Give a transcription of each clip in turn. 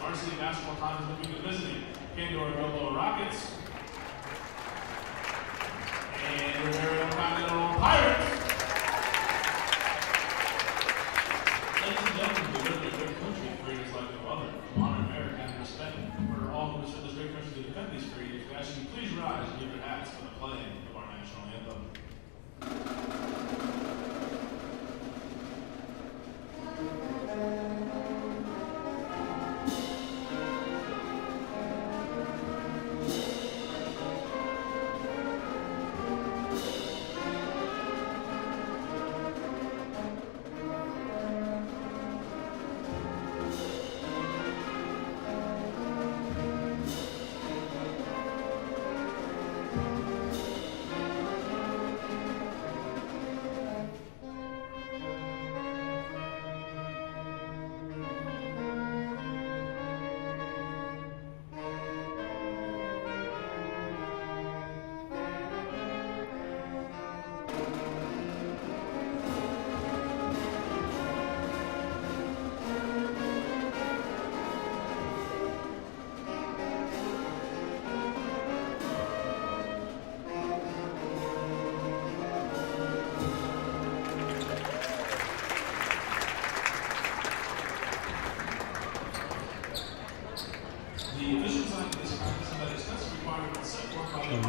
Varsity basketball time is looking to visiting Pandora-Gilboa Rockets. And your very own Continental Pirates. Ladies and gentlemen, we live in a great country, freedoms like no other. To honor America and respect for all who have served this great country to defend these freedoms, we ask you to please rise and give your hats for the playing of our national anthem.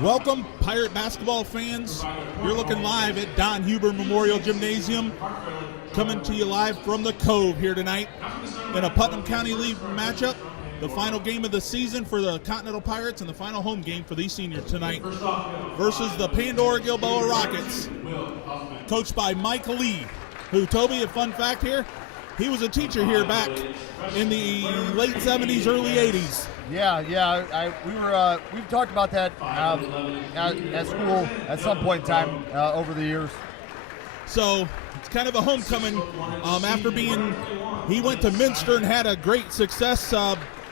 Welcome, Pirate basketball fans. You're looking live at Don Huber Memorial Gymnasium, coming to you live from the Cove here tonight in a Putnam County League matchup, the final game of the season for the Continental Pirates and the final home game for these seniors tonight versus the Pandora-Gilboa Rockets, coached by Mike Lee, who, Toby, a fun fact here, he was a teacher here back in the late 70s, early 80s. Yeah. We've talked about that at school at some point in time over the years. So it's kind of a homecoming after he went to Minster and had a great success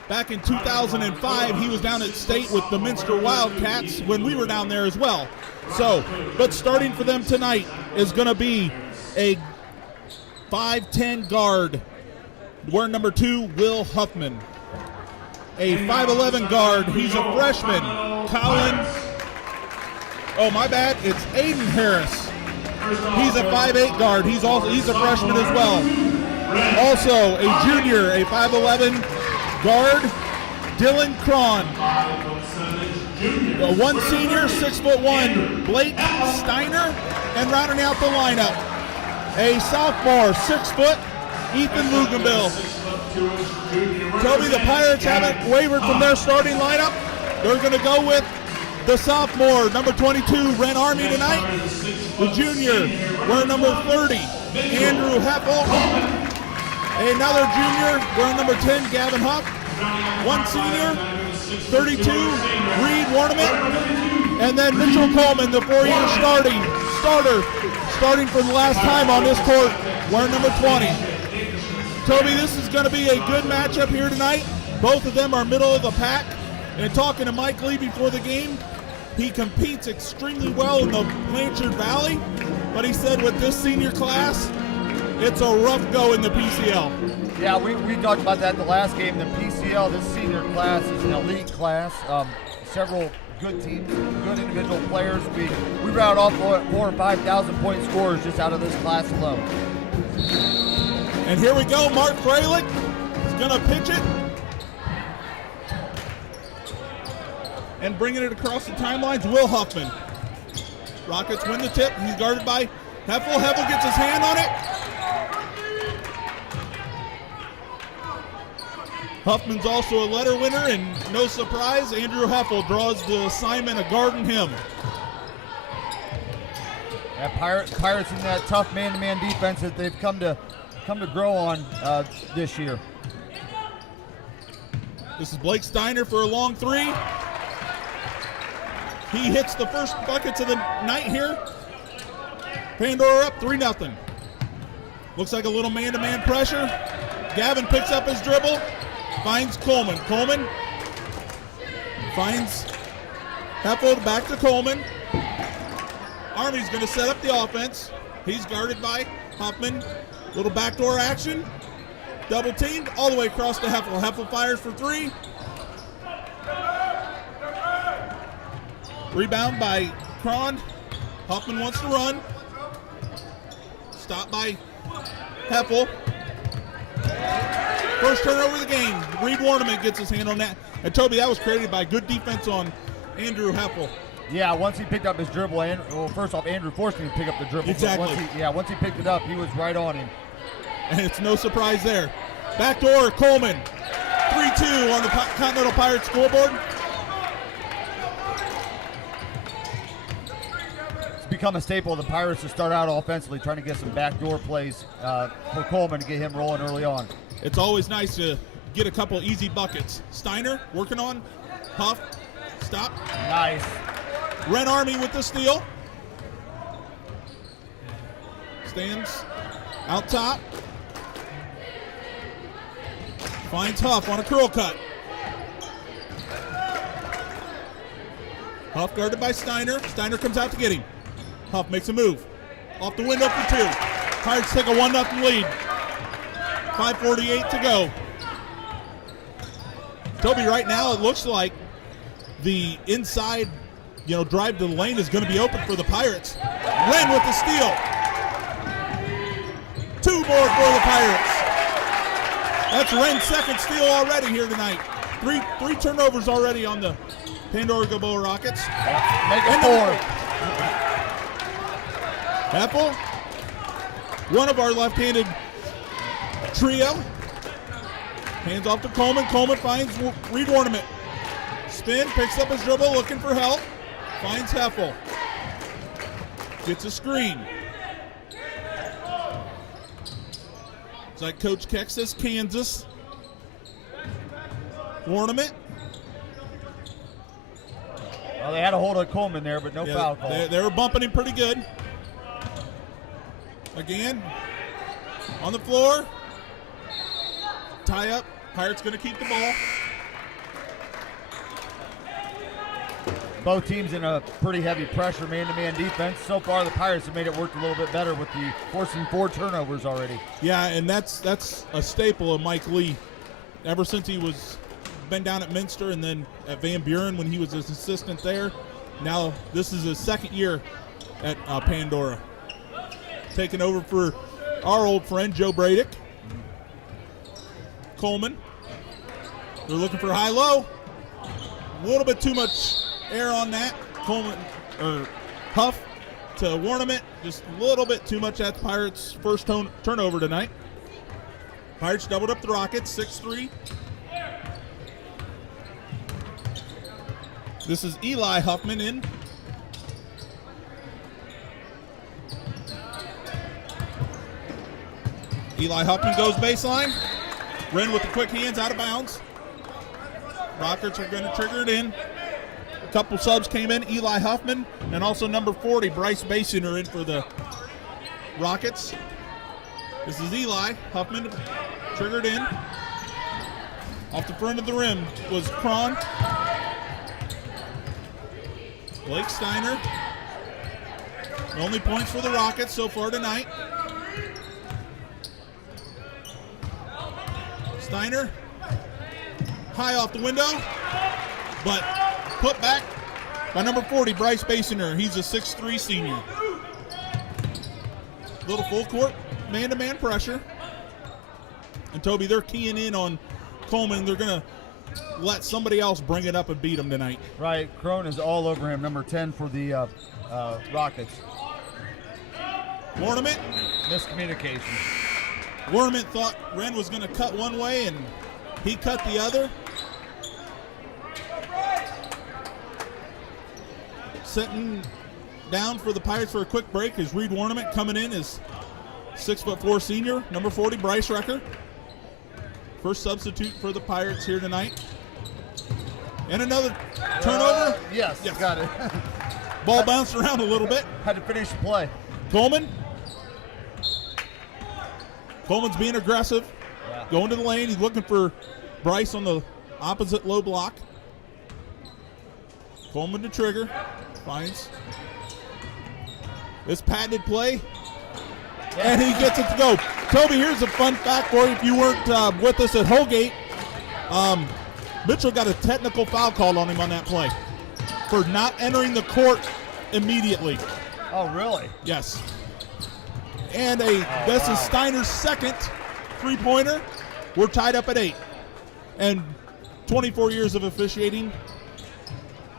back in 2005. He was down at state with the Minster Wildcats when we were down there as well. So, but starting for them tonight is going to be a 5'10 guard, wearing number 2, Will Huffman. A 5'11 guard, he's a freshman, Colin, oh my bad, it's Aiden Harris. He's a 5'8 guard, he's a freshman as well. Also a junior, a 5'11 guard, Dylan Cron. One senior, 6'1", Blake Steiner, and rounding out the lineup, a sophomore, 6 foot, Ethan Luganbill. Toby, the Pirates haven't wavered from their starting lineup. They're going to go with the sophomore, number 22, Ren Army tonight. The junior, wearing number 30, Andrew Heppel. Another junior, wearing number 10, Gavin Huff. One senior, 32, Reed Warnament. And then Mitchell Coleman, the 4-year starting for the last time on this court, wearing number 20. Toby, this is going to be a good matchup here tonight. Both of them are middle of the pack. And talking to Mike Lee before the game, he competes extremely well in the Blanchard Valley. But he said with this senior class, it's a rough go in the PCL. Yeah, we talked about that the last game. The PCL, this senior class is an elite class. Several good teams, good individual players. We round off 4,000 or 5,000 point scorers just out of this class alone. And here we go, Mark Freilich is going to pitch it. And bringing it across the timelines, Will Huffman. Rockets win the tip. He's guarded by Heffel. Heffel gets his hand on it. Huffman's also a letter winner, and no surprise, Andrew Heffel draws the assignment of guarding him. Yeah, Pirates in that tough man-to-man defense that they've come to grow on this year. This is Blake Steiner for a long 3. He hits the first buckets of the night here. Pandora up 3-0. Looks like a little man-to-man pressure. Gavin picks up his dribble, finds Coleman. Coleman finds Heffel, back to Coleman. Army's going to set up the offense. He's guarded by Huffman. Little backdoor action. Double teamed all the way across to Heffel. Heffel fires for three. Rebound by Cron. Huffman wants to run. Stop by Heffel. First turnover of the game. Reed Warnament gets his hand on that. And Toby, that was created by good defense on Andrew Heffel. Yeah, once he picked up his dribble, well, first off, Andrew forced him to pick up the dribble. Exactly. Once he picked it up, he was right on him. And it's no surprise there. Backdoor, Coleman. 3-2 on the Continental Pirates scoreboard. It's become a staple of the Pirates to start out offensively, trying to get some backdoor plays for Coleman to get him rolling early on. It's always nice to get a couple easy buckets. Steiner working on Huff. Stop. Nice. Ren Army with the steal. Stands out top. Finds Huff on a curl cut. Huff guarded by Steiner. Steiner comes out to get him. Huff makes a move. Off the window for two. Pirates take a 1-0 lead. 5:48 to go. Toby, right now it looks like the inside, drive to the lane is going to be open for the Pirates. Ren with the steal. Two more for the Pirates. That's Ren's second steal already here tonight. Three turnovers already on the Pandora-Gilboa Rockets. Make it four. Heffel, one of our left-handed trio. Hands off to Coleman. Coleman finds Reed Ornament. Spin, picks up his dribble, looking for help. Finds Heffel. Gets a screen. It's like Coach Keck says, Kansas. Ornament. Well, they had a hold of Coleman there, but no foul call. They were bumping him pretty good. Again, on the floor. Tie up. Pirates going to keep the ball. Both teams in a pretty heavy pressure man-to-man defense. So far, the Pirates have made it work a little bit better with the forcing 4 turnovers already. Yeah, and that's a staple of Mike Lee. Ever since he been down at Minster and then at Van Buren when he was his assistant there. Now this is his second year at Pandora. Taking over for our old friend Joe Bradick. Coleman. They're looking for high-low. A little bit too much air on that. Coleman or Huff to Warnament. Just a little bit too much at the Pirates' first turnover tonight. Pirates doubled up the Rockets, 6-3. This is Eli Huffman in. Eli Huffman goes baseline. Wren with the quick hands out of bounds. Rockets are going to trigger it in. A couple subs came in. Eli Huffman and also number 40, Bryce Basin, are in for the Rockets. This is Eli Huffman, triggered in. Off the front of the rim was Cron. Blake Steiner. The only points for the Rockets so far tonight. Steiner, high off the window, but put back by number 40, Bryce Basiner. He's a 6'3 senior. Little full court, man-to-man pressure. And Toby, they're keying in on Coleman. They're going to let somebody else bring it up and beat them tonight. Right, Crone is all over him, number 10 for the Rockets. Ornament. Miscommunication. Ornament thought Wren was going to cut one way, and he cut the other. Sitting down for the Pirates for a quick break is Reed Ornament. Coming in is 6'4" senior, number 40, Bryce Recker. First substitute for the Pirates here tonight. And another turnover. Yes, got it. Ball bounced around a little bit. Had to finish the play. Coleman's being aggressive. Yeah. Going to the lane. He's looking for Bryce on the opposite low block. Coleman to trigger. Finds this patented play. and he gets it to go. Toby, here's a fun fact for you. If you weren't with us at Holgate, Mitchell got a technical foul called on him on that play for not entering the court immediately. Oh, really? Yes. And this is Steiner's second three-pointer. We're tied up at 8. And 24 years of officiating,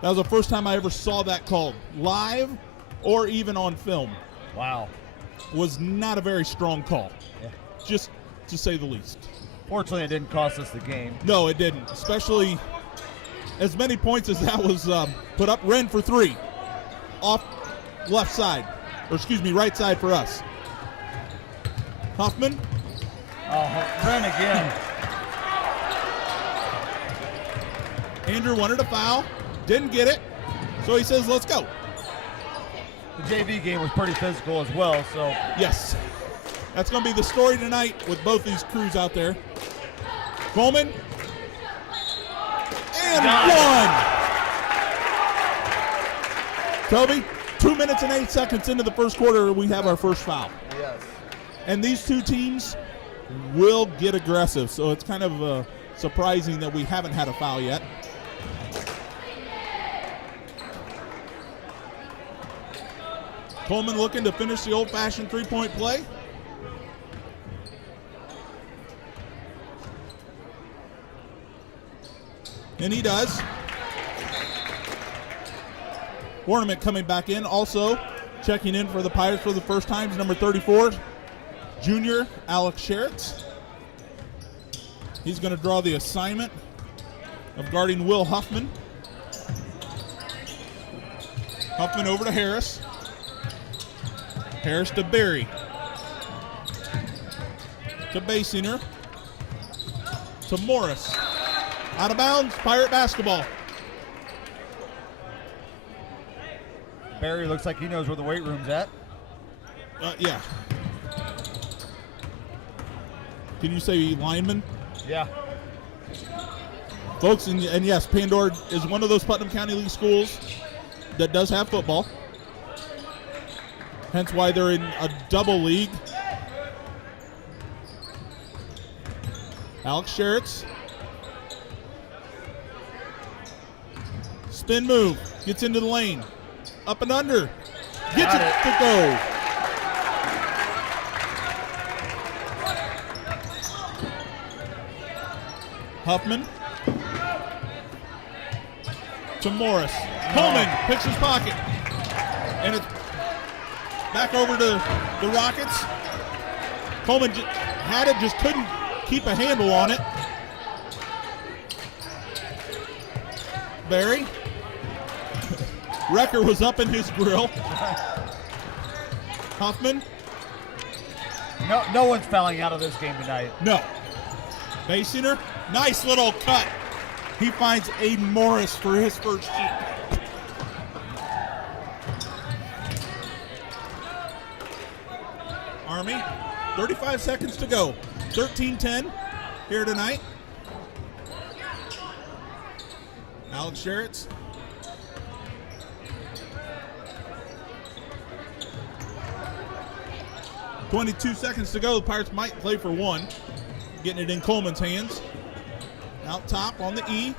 that was the first time I ever saw that called live or even on film. Wow. Was not a very strong call, just to say the least. Fortunately, it didn't cost us the game. No, it didn't, especially as many points as that was put up. Wren for 3 off left side, or excuse me, right side for us. Huffman. Oh, Wren again. Andrew wanted a foul, didn't get it, so he says, let's go. The JV game was pretty physical as well, so. Yes, that's going to be the story tonight with both these crews out there. Coleman, and one. Toby, 2 minutes and 8 seconds into the first quarter, we have our first foul. Yes. And these two teams will get aggressive, so it's kind of surprising that we haven't had a foul yet. Coleman looking to finish the old-fashioned three-point play. And he does. Ornament coming back in. Also checking in for the Pirates for the first time is number 34, junior Alex Sherritts. He's going to draw the assignment of guarding Will Huffman. Huffman over to Harris. Harris to Berry. To Basinger. To Morris. Out of bounds, Pirate basketball. Barry looks like he knows where the weight room's at. Yeah. Can you say lineman? Yeah. Folks, and yes, Pandora is one of those Putnam County League schools that does have football. Hence why they're in a double league. Alex Sherritts. Spin move. Gets into the lane. Up and under. Gets it to go. Huffman. To Morris. Coleman picks his pocket. And it's back over to the Rockets. Coleman had it, just couldn't keep a handle on it. Barry. Recker was up in his grill. Huffman. No one's fouling out of this game tonight. No. Basinger. Nice little cut. He finds Aiden Morris for his first shoot. Army, 35 seconds to go. 13-10 here tonight. Alex Sherritts. $22 seconds to go. The Pirates might play for one. Getting it in Coleman's hands. Out top on the E.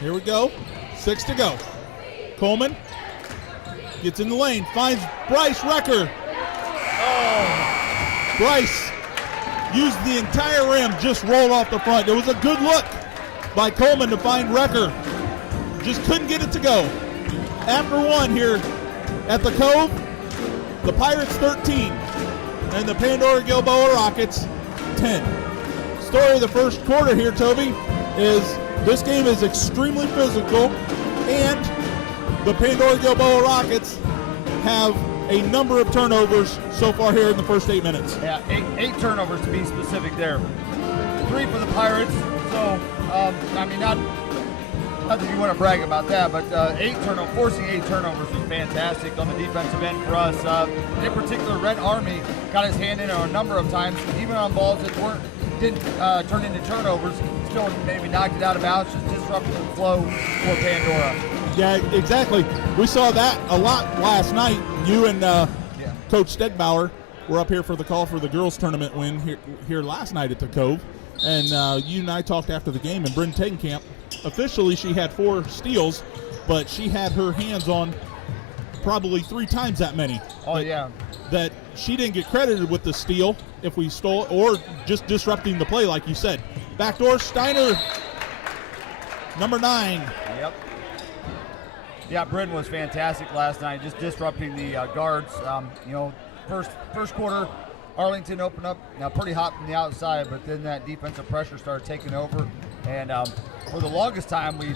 Here we go. 6 to go. Coleman gets in the lane. Finds Bryce Recker. Oh. Bryce used the entire rim. Just rolled off the front. It was a good look by Coleman to find Recker. Just couldn't get it to go. After one here at the Cove, the Pirates 13 and the Pandora-Gilboa Rockets 10. Story of the first quarter here, Toby, is this game is extremely physical, and the Pandora-Gilboa Rockets have a number of turnovers so far here in the first 8 minutes. Yeah, eight turnovers to be specific there. 3 for the Pirates, so, I mean, not that you want to brag about that, but forcing 8 turnovers was fantastic on the defensive end for us. In particular, Red Army got his hand in a number of times, even on balls that didn't turn into turnovers. still maybe knocked it out of bounds, just disrupted the flow for Pandora. Yeah, exactly. We saw that a lot last night. You and Coach Stegbauer were up here for the call for the girls tournament win here last night at the Cove. And you and I talked after the game, and Bryn Tegenkamp, officially she had 4 steals, but she had her hands on probably 3 times that many. Oh, yeah. That she didn't get credited with the steal if we stole, or just disrupting the play like you said. Backdoor, Steiner, number 9. Yep. Yeah, Bryn was fantastic last night, just disrupting the guards. First quarter, Arlington opened up pretty hot from the outside, but then that defensive pressure started taking over. And for the longest time, we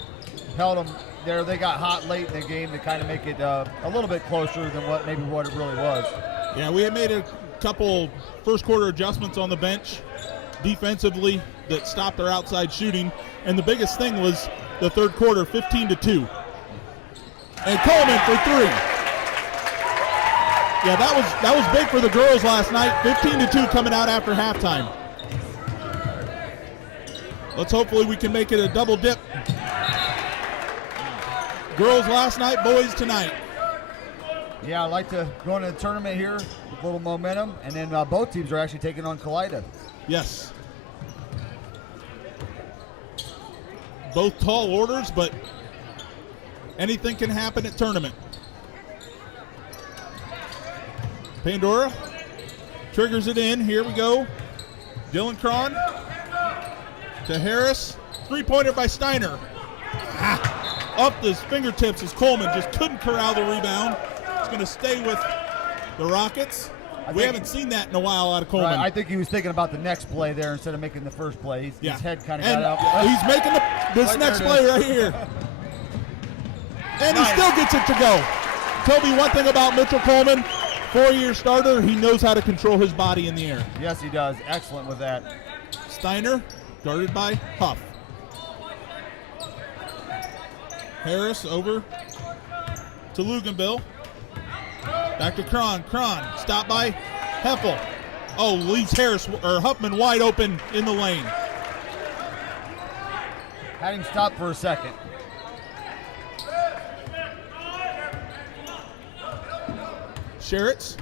held them there. They got hot late in the game to kind of make it a little bit closer than what it really was. Yeah, we had made a couple first quarter adjustments on the bench defensively that stopped our outside shooting. And the biggest thing was the third quarter, 15-2. And Coleman for 3. Yeah, that was big for the girls last night. 15-2 coming out after halftime. Let's hopefully we can make it a double dip. Girls last night, boys tonight. Yeah, I'd like to go into the tournament here with a little momentum, and then both teams are actually taking on Kalida. Yes. Both tall orders, but anything can happen at tournament. Pandora triggers it in. Here we go. Dylan Cron to Harris. 3-pointer by Steiner. Up his fingertips as Coleman just couldn't corral the rebound. It's going to stay with the Rockets. We haven't seen that in a while out of Coleman. Right, I think he was thinking about the next play there instead of making the first play. His head kind of got out. He's making this next play right here. And he still gets it to go. Toby, one thing about Mitchell Coleman, 4-year starter, he knows how to control his body in the air. Yes, he does. Excellent with that. Steiner, guarded by Huff. Harris over to Luganville. Back to Cron. Cron, stopped by Heffel. Oh, leaves Huffman wide open in the lane. Had him stop for a second. Sherritts.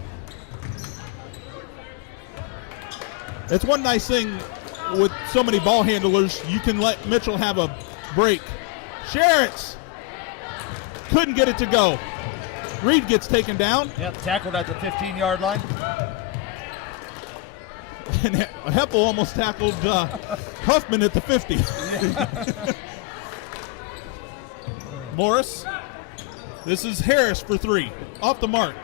It's one nice thing with so many ball handlers, you can let Mitchell have a break. Sherritts couldn't get it to go. Reed gets taken down. Yep, tackled at the 15-yard line. And Heppel almost tackled Huffman at the 50. Morris. This is Harris for 3. Off the mark.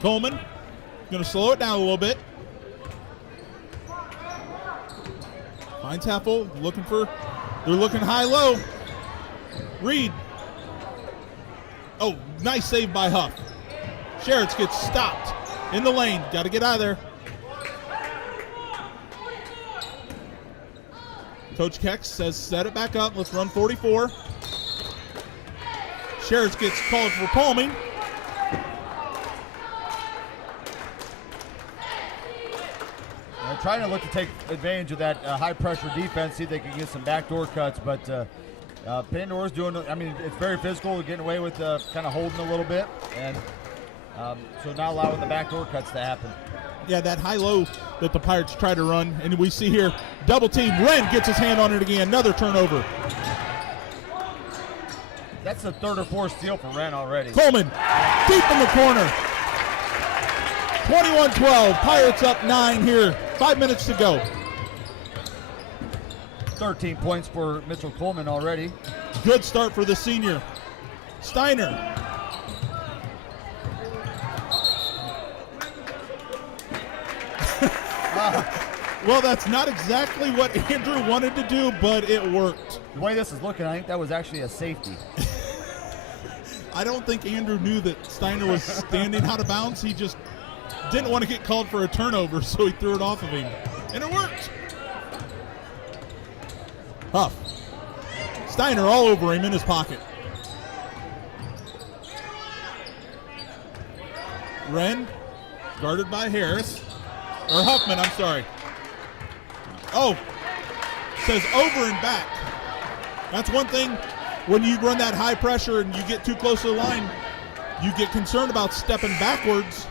Coleman going to slow it down a little bit. Finds Heffel. They're looking high-low. Reed. Oh, nice save by Huff. Sherritts gets stopped in the lane. Got to get out of there. Coach Kex says set it back up. Let's run 44. Sherritts gets called for palming. They're trying to look to take advantage of that high-pressure defense, see if they can get some backdoor cuts, but Pandora's doing, it's very physical, getting away with kind of holding a little bit, and so not allowing the backdoor cuts to happen. Yeah, that high-low that the Pirates try to run, and we see here, double team. Wren gets his hand on it again, another turnover. That's the third or fourth steal for Wren already. Coleman, deep in the corner. 21-12, Pirates up 9 here, 5 minutes to go. 13 points for Mitchell Coleman already. Good start for the senior. Steiner. Well, that's not exactly what Andrew wanted to do, but it worked. The way this is looking, I think that was actually a safety. I don't think Andrew knew that Steiner was standing out of bounds. He just didn't want to get called for a turnover, so he threw it off of him. And it worked. Huff. Steiner all over him in his pocket. Wren, guarded by Harris. Or Huffman, I'm sorry. Oh, says over and back. That's one thing when you run that high pressure and you get too close to the line, you get concerned about stepping backwards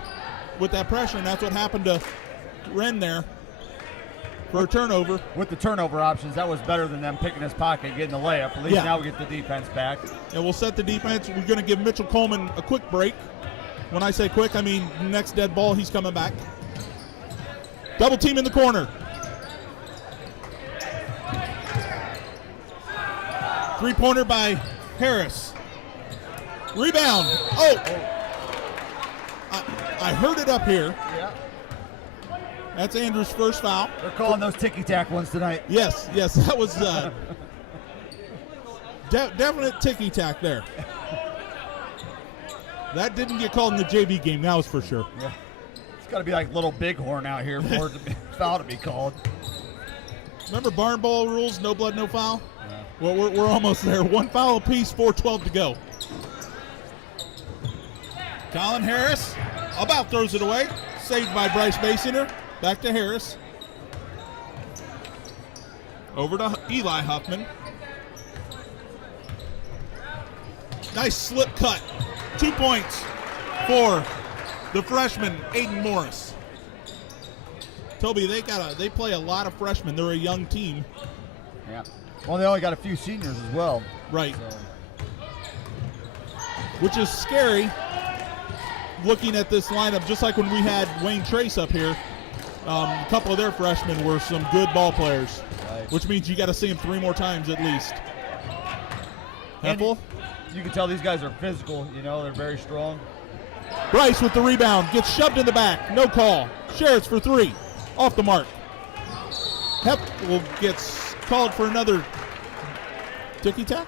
with that pressure, and that's what happened to Wren there for a turnover. With the turnover options, that was better than them picking his pocket and getting the layup. At least now we get the defense back. And we'll set the defense. We're going to give Mitchell Coleman a quick break. When I say quick, I mean next dead ball, he's coming back. Double team in the corner. Three-pointer by Harris. Rebound. Oh! I heard it up here. Yeah. That's Andrew's first foul. They're calling those ticky-tack ones tonight. Yes, that was definite ticky-tack there. That didn't get called in the JV game, that was for sure. Yeah. It's got to be like Little Bighorn out here for foul to be called. Remember barn ball rules, no blood, no foul? Yeah. Well, we're almost there. One foul apiece, 4:12 to go. Colin Harris about throws it away. Saved by Bryce Basinger. Back to Harris. Over to Eli Huffman. Nice slip cut. 2 points for the freshman, Aiden Morris. Toby, they play a lot of freshmen. They're a young team. Yeah. Well, they only got a few seniors as well. Right. So. Which is scary looking at this lineup, just like when we had Wayne Trace up here. A couple of their freshmen were some good ball players, right. Which means you got to see them 3 more times at least. Heffel. You can tell these guys are physical, they're very strong. Bryce with the rebound, gets shoved in the back, no call. Sherritts for 3, off the mark. Heffel gets called for another ticky-tack.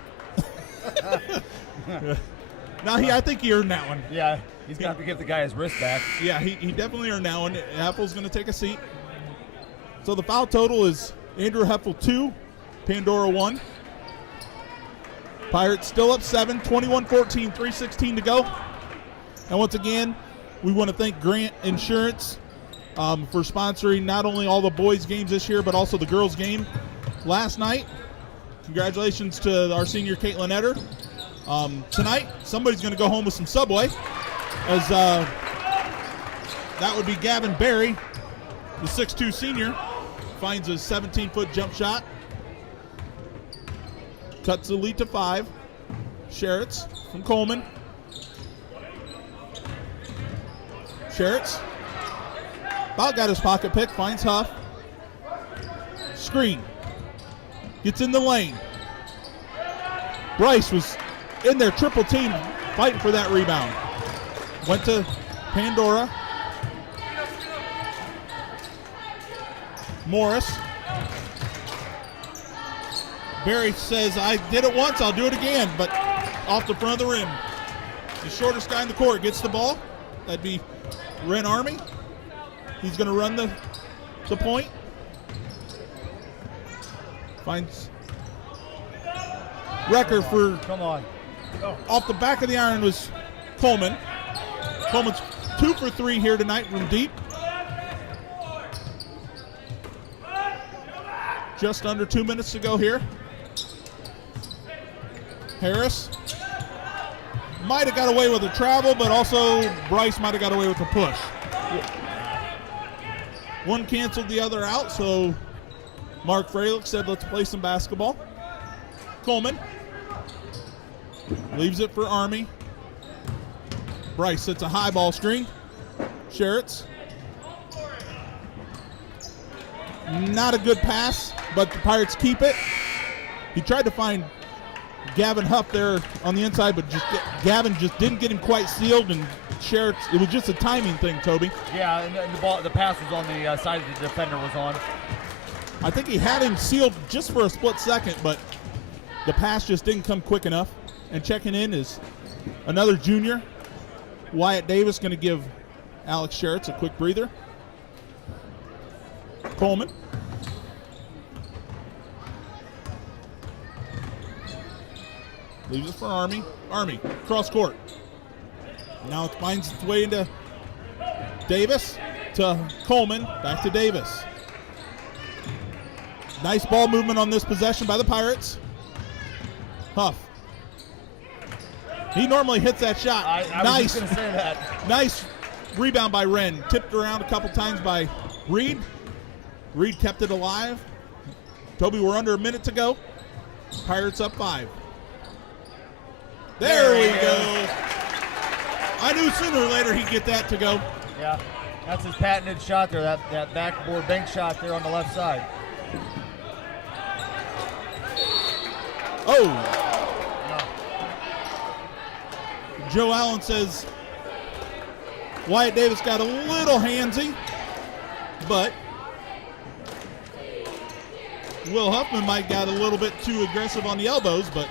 Now, I think he earned that one. Yeah, he's going to have to give the guy his wrist back. Yeah, he definitely earned that one. Heffel's going to take a seat. So the foul total is Andrew Heffel 2, Pandora 1. Pirates still up 7, 21-14, 3:16 to go. And once again, we want to thank Grant Insurance for sponsoring not only all the boys' games this year, but also the girls' game last night. Congratulations to our senior Caitlin Etter. Tonight, somebody's going to go home with some Subway, as that would be Gavin Berry, the 6'2 senior, finds a 17-foot jump shot. Cuts the lead to 5. Sherritts from Coleman. Sherritts about got his pocket pick, finds Huff. Screen. Gets in the lane. Bryce was in their triple team fighting for that rebound. Went to Pandora. Morris. Barry says, I did it once, I'll do it again, but off the front of the rim. The shortest guy in the court gets the ball. That'd be Wren Army. He's going to run the point. Finds record for, come on. Off the back of the iron was Coleman. Coleman's 2 for 3 here tonight from deep. Just under 2 minutes to go here. Harris might have got away with a travel, but also Bryce might have got away with a push. One canceled the other out, so Mark Freilich said, let's play some basketball. Coleman leaves it for Army. Bryce sets a high ball screen. Sherritts. Not a good pass, but the Pirates keep it. He tried to find Gavin Huff there on the inside, but Gavin just didn't get him quite sealed, and Sherritts, it was just a timing thing, Toby. Yeah, and the pass was on the side the defender was on. I think he had him sealed just for a split second, but the pass just didn't come quick enough. And checking in is another junior, Wyatt Davis, going to give Alex Sherritts a quick breather. Coleman. Leaves it for Army. Army, cross court. Now it finds its way into Davis to Coleman. Back to Davis. Nice ball movement on this possession by the Pirates. Huff. He normally hits that shot. I was just going to say that. Nice rebound by Wren. Tipped around a couple times by Reed. Reed kept it alive. Toby, we're under a minute to go. Pirates up 5. There we go. I knew sooner or later he'd get that to go. Yeah, that's his patented shot there, that backboard bank shot there on the left side. Oh. Yeah. Joe Allen says Wyatt Davis got a little handsy, but Will Huffman might got a little bit too aggressive on the elbows, but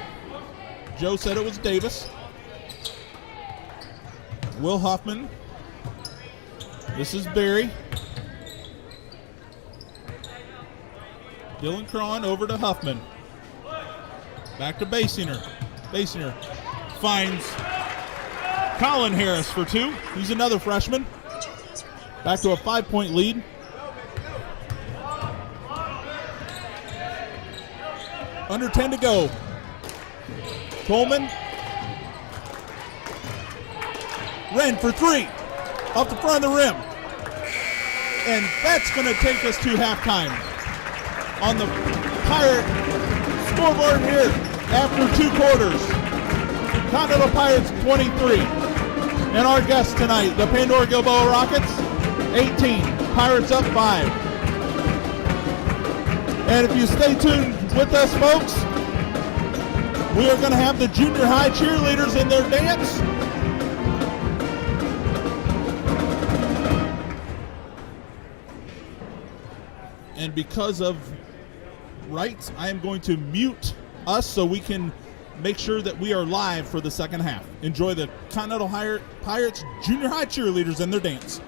Joe said it was Davis. Will Huffman. This is Barry. Dylan Cron over to Huffman. Back to Basinger. Basinger finds Colin Harris for 2. He's another freshman. Back to a 5-point lead. Under 10 to go. Coleman. Wren for 3. Off the front of the rim. And that's going to take us to halftime. On the Pirate scoreboard here after 2 quarters. Continental Pirates 23. And our guests tonight, the Pandora-Gilboa Rockets 18. Pirates up 5. And if you stay tuned with us, folks, we are going to have the junior high cheerleaders in their dance. And because of rights, I am going to mute us so we can make sure that we are live for the second half. Enjoy the Continental Pirates junior high cheerleaders and their dance.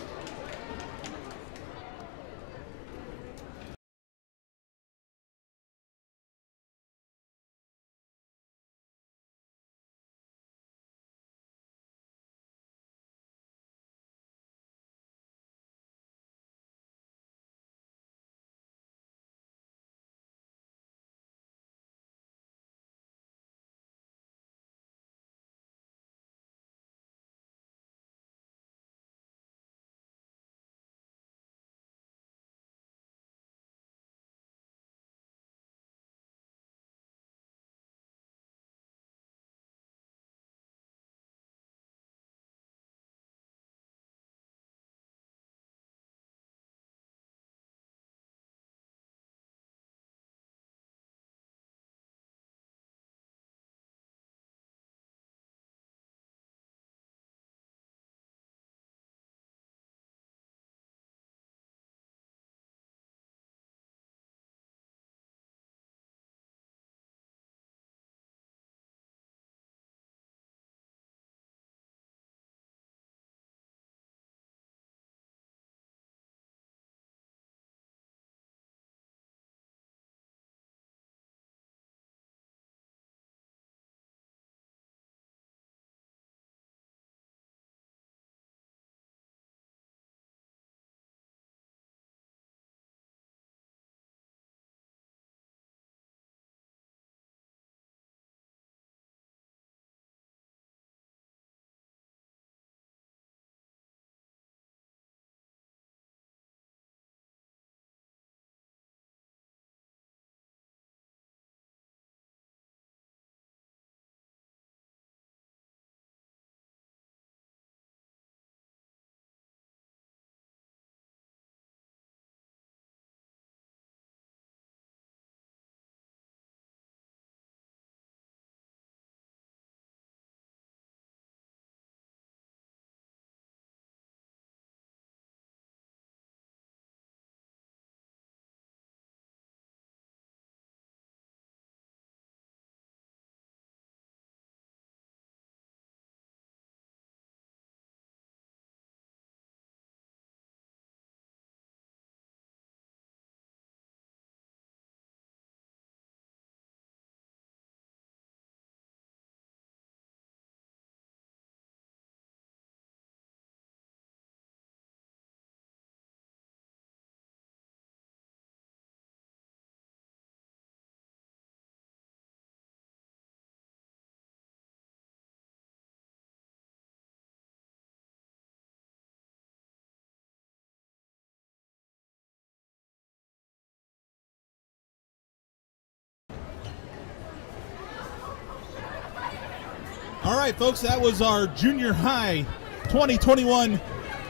All right, folks, that was our junior high 2021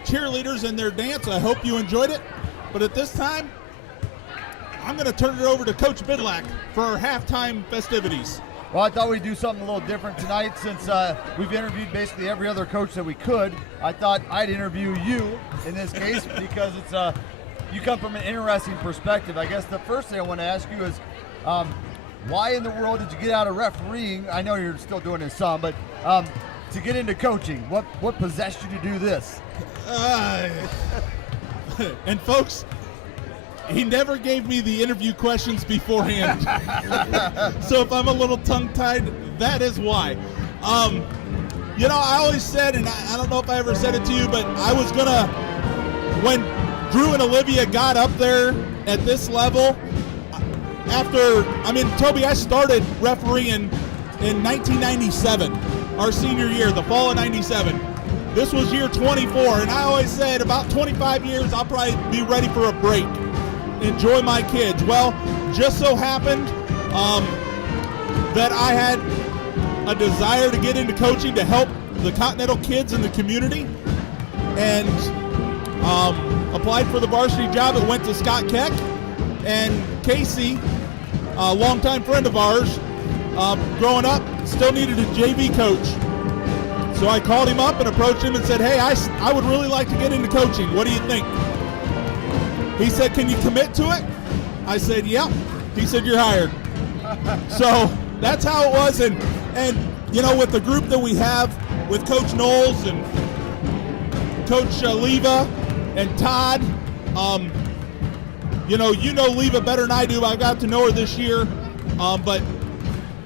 cheerleaders and their dance. I hope you enjoyed it. But at this time, I'm going to turn it over to Coach Bidlack for our halftime festivities. Well, I thought we'd do something a little different tonight since we've interviewed basically every other coach that we could. I thought I'd interview you in this case because it's you come from an interesting perspective. I guess the first thing I want to ask you is why in the world did you get out of refereeing? I know you're still doing it some, but to get into coaching, what possessed you to do this? And folks, he never gave me the interview questions beforehand. So if I'm a little tongue-tied, that is why. You know, I always said, and I don't know if I ever said it to you, but I was going to, when Drew and Olivia got up there at this level, Toby, I started refereeing in 1997, our senior year, the fall of 97. This was year 24, and I always said about 25 years, I'll probably be ready for a break. Enjoy my kids. Well, just so happened that I had a desire to get into coaching to help the Continental kids in the community, and applied for the varsity job. It went to Scott Keck, and Casey, a longtime friend of ours, growing up, still needed a JV coach. So I called him up and approached him and said, hey, I would really like to get into coaching. What do you think? He said, can you commit to it? I said, yep. He said, you're hired. So that's how it was. And you know, with the group that we have with Coach Knowles and Coach Leva and Todd, you know Leva better than I do. I got to know her this year. But,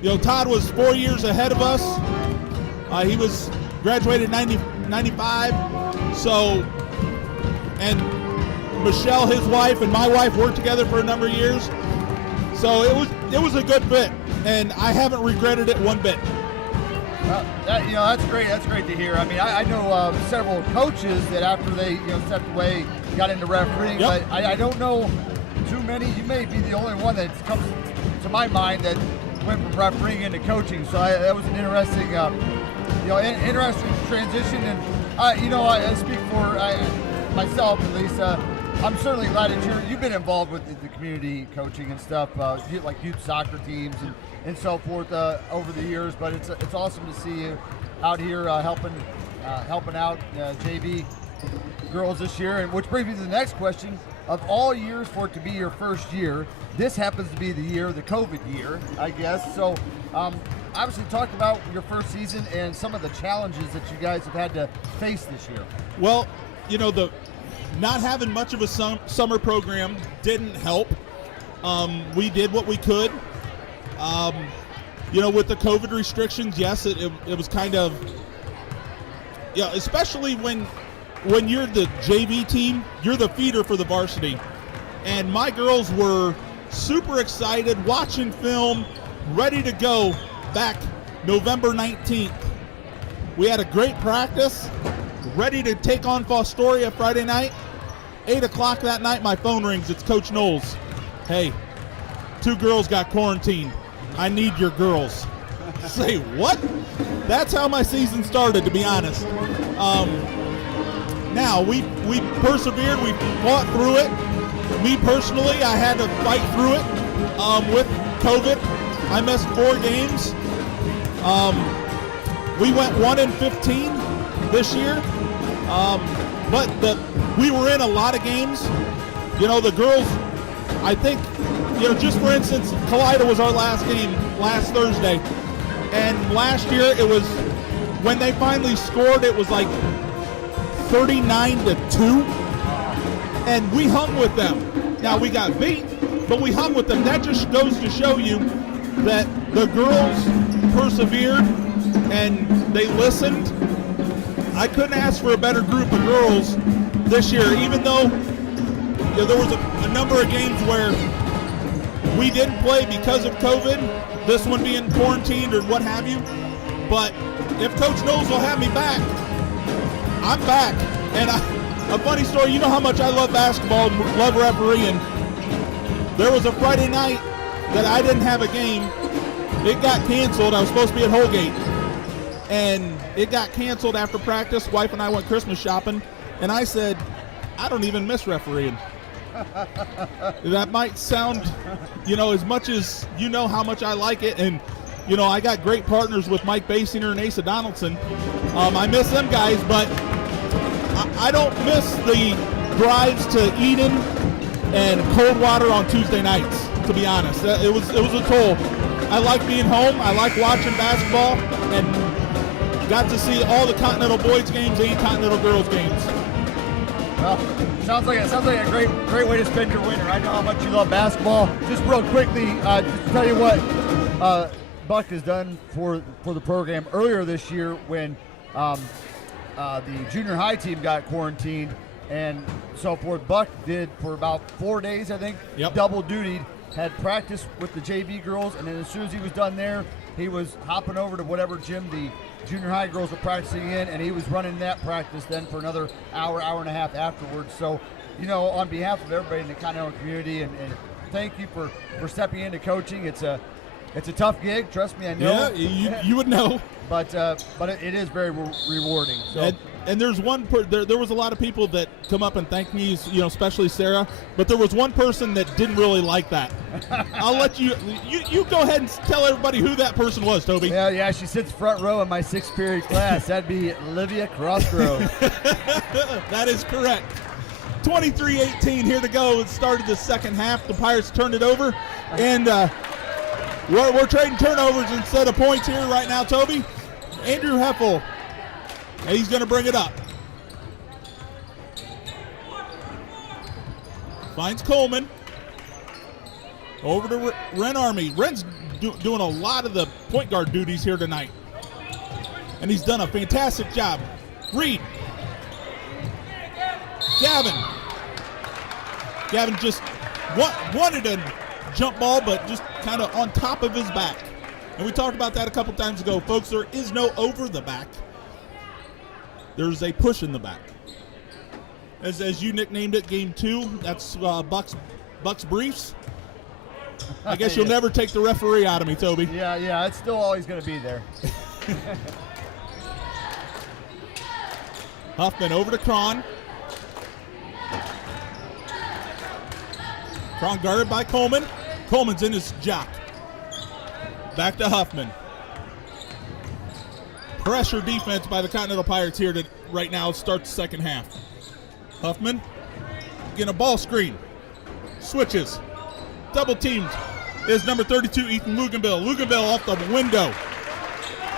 you know, Todd was 4 years ahead of us. He was graduated 95. So, and Michelle, his wife, and my wife worked together for a number of years. So it was a good fit, and I haven't regretted it one bit. That's great. That's great to hear. I mean, I know several coaches that after they stepped away, got into refereeing, yep. But I don't know too many. You may be the only one that comes to my mind that went from refereeing into coaching. So that was an interesting, interesting transition. And I speak for myself at least. I'm certainly glad that you've been involved with the community coaching and stuff, like youth soccer teams and so forth over the years. But it's awesome to see you out here helping out JV girls this year. And which brings me to the next question: of all years for it to be your first year, this happens to be the COVID year, I guess. So obviously talked about your first season and some of the challenges that you guys have had to face this year. Well, not having much of a summer program didn't help. We did what we could. With the COVID restrictions, yes, it was kind of, especially when you're the JV team, you're the feeder for the varsity. And my girls were super excited, watching film, ready to go back November 19th. We had a great practice, ready to take on Fostoria Friday night. 8 o'clock that night, my phone rings. It's Coach Knowles. Hey, 2 girls got quarantined. I need your girls. Say what? That's how my season started, to be honest. Now, we persevered. We fought through it. Me personally, I had to fight through it with COVID. I missed 4 games. We went 1-15 this year. But we were in a lot of games. The girls, I think, just for instance, Kalida was our last game last Thursday. And last year it was, when they finally scored, it was like 39-2. And we hung with them. Now we got beat, but we hung with them. That just goes to show you that the girls persevered and they listened. I couldn't ask for a better group of girls this year, even though there was a number of games where we didn't play because of COVID, this one being quarantined or what have you. But if Coach Knowles will have me back, I'm back. And a funny story, you know how much I love basketball and love refereeing. There was a Friday night that I didn't have a game. It got canceled. I was supposed to be at Holgate. and it got canceled after practice. Wife and I went Christmas shopping, and I said, I don't even miss refereeing. That might sound, as much as you know how much I like it, and I got great partners with Mike Basinger and Asa Donaldson. I miss them guys, but I don't miss the drives to Eden and Coldwater on Tuesday nights, to be honest. It was a toll. I like being home. I like watching basketball, and got to see all the Continental boys games and Continental girls games. Well, sounds like a great way to spend your winter. I know how much you love basketball. Just real quickly, just to tell you what Buck has done for the program earlier this year when the junior high team got quarantined and so forth. Buck did for about 4 days, I think. Yep. Double dutied, had practice with the JV girls, and then as soon as he was done there, he was hopping over to whatever gym the junior high girls were practicing in, and he was running that practice then for another hour and a half afterwards. So, on behalf of everybody in the Continental community, and thank you for stepping into coaching. It's a tough gig, trust me, I know. Yeah, you would know. But it is very rewarding. So. And there's one there was a lot of people that come up and thank me, especially Sarah, but there was one person that didn't really like that. I'll let you go ahead and tell everybody who that person was, Toby. Yeah, she sits front row in my 6th period class. That'd be Olivia Crossgrove. That is correct. 23-18 here to go. It started the second half. The Pirates turned it over, and we're trading turnovers instead of points here right now, Toby. Andrew Heffel, he's going to bring it up. Finds Coleman. Over to Ren Army. Ren's doing a lot of the point guard duties here tonight, and he's done a fantastic job. Reed. Gavin just wanted a jump ball, but just kind of on top of his back. And we talked about that a couple times ago. Folks, there is no over the back. There's a push in the back. As you nicknamed it, Game 2, that's Buck's Briefs. I guess you'll never take the referee out of me, Toby. Yeah, it's still always going to be there. Huffman over to Cron. Cron guarded by Coleman. Coleman's in his jock. Back to Huffman. Pressure defense by the Continental Pirates here right now to start the second half. Huffman getting a ball screen. Switches. Double teamed is number 32, Ethan Luganville. Luganville off the window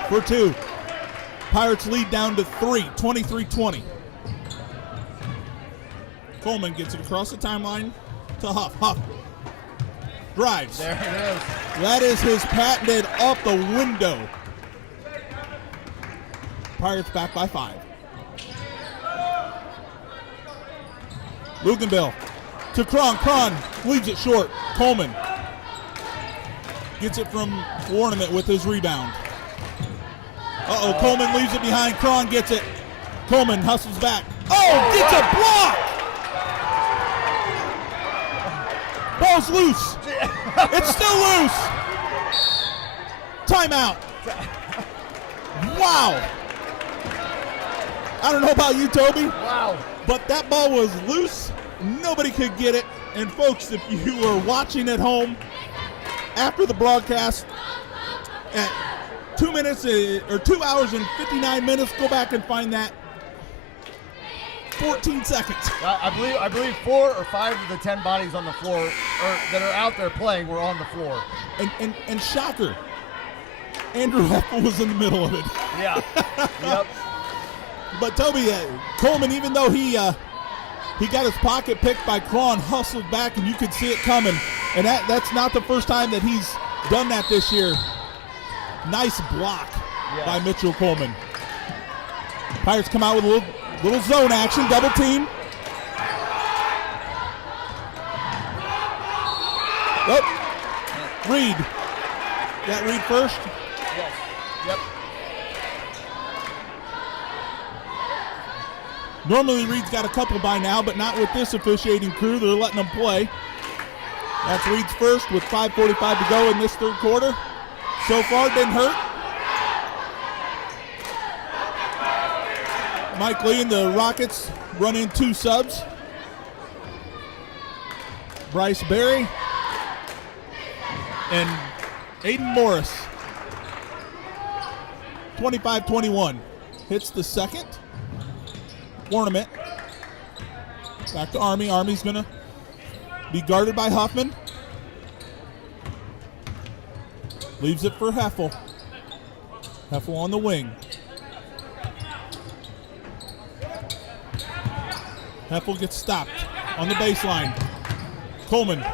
for 2. Pirates lead down to 3, 23-20. Coleman gets it across the timeline to Huff. Huff drives. There it is. That is his patented off the window. Pirates back by 5. Luganville to Cron. Cron leaves it short. Coleman gets it from Ornament with his rebound. Coleman leaves it behind. Cron gets it. Coleman hustles back. Gets a block! Ball's loose. It's still loose. Timeout. Wow. I don't know about you, Toby. Wow. But that ball was loose. Nobody could get it. And folks, if you were watching at home after the broadcast at 2 hours and 59 minutes, go back and find that. 14 seconds. I believe 4 or 5 of the 10 bodies on the floor that are out there playing were on the floor. And shocker, Andrew Heffel was in the middle of it. Yeah. Yep. But Toby, Coleman, even though he got his pocket picked by Cron, hustled back, and you could see it coming. And that's not the first time that he's done that this year. Nice block by Mitchell Coleman. Pirates come out with a little zone action, double team. Reed. Got Reed first. Yes. Yep. Normally Reed's got a couple by now, but not with this officiating crew. They're letting them play. That's Reed's first with 5:45 to go in this third quarter. So far, didn't hurt. Mike Lee and the Rockets run in 2 subs. Bryce Berry and Aiden Morris. 25-21. Hits the second. Ornament. Back to Army. Army's going to be guarded by Huffman. Leaves it for Heffel. Heffel on the wing. Heffel gets stopped on the baseline. Coleman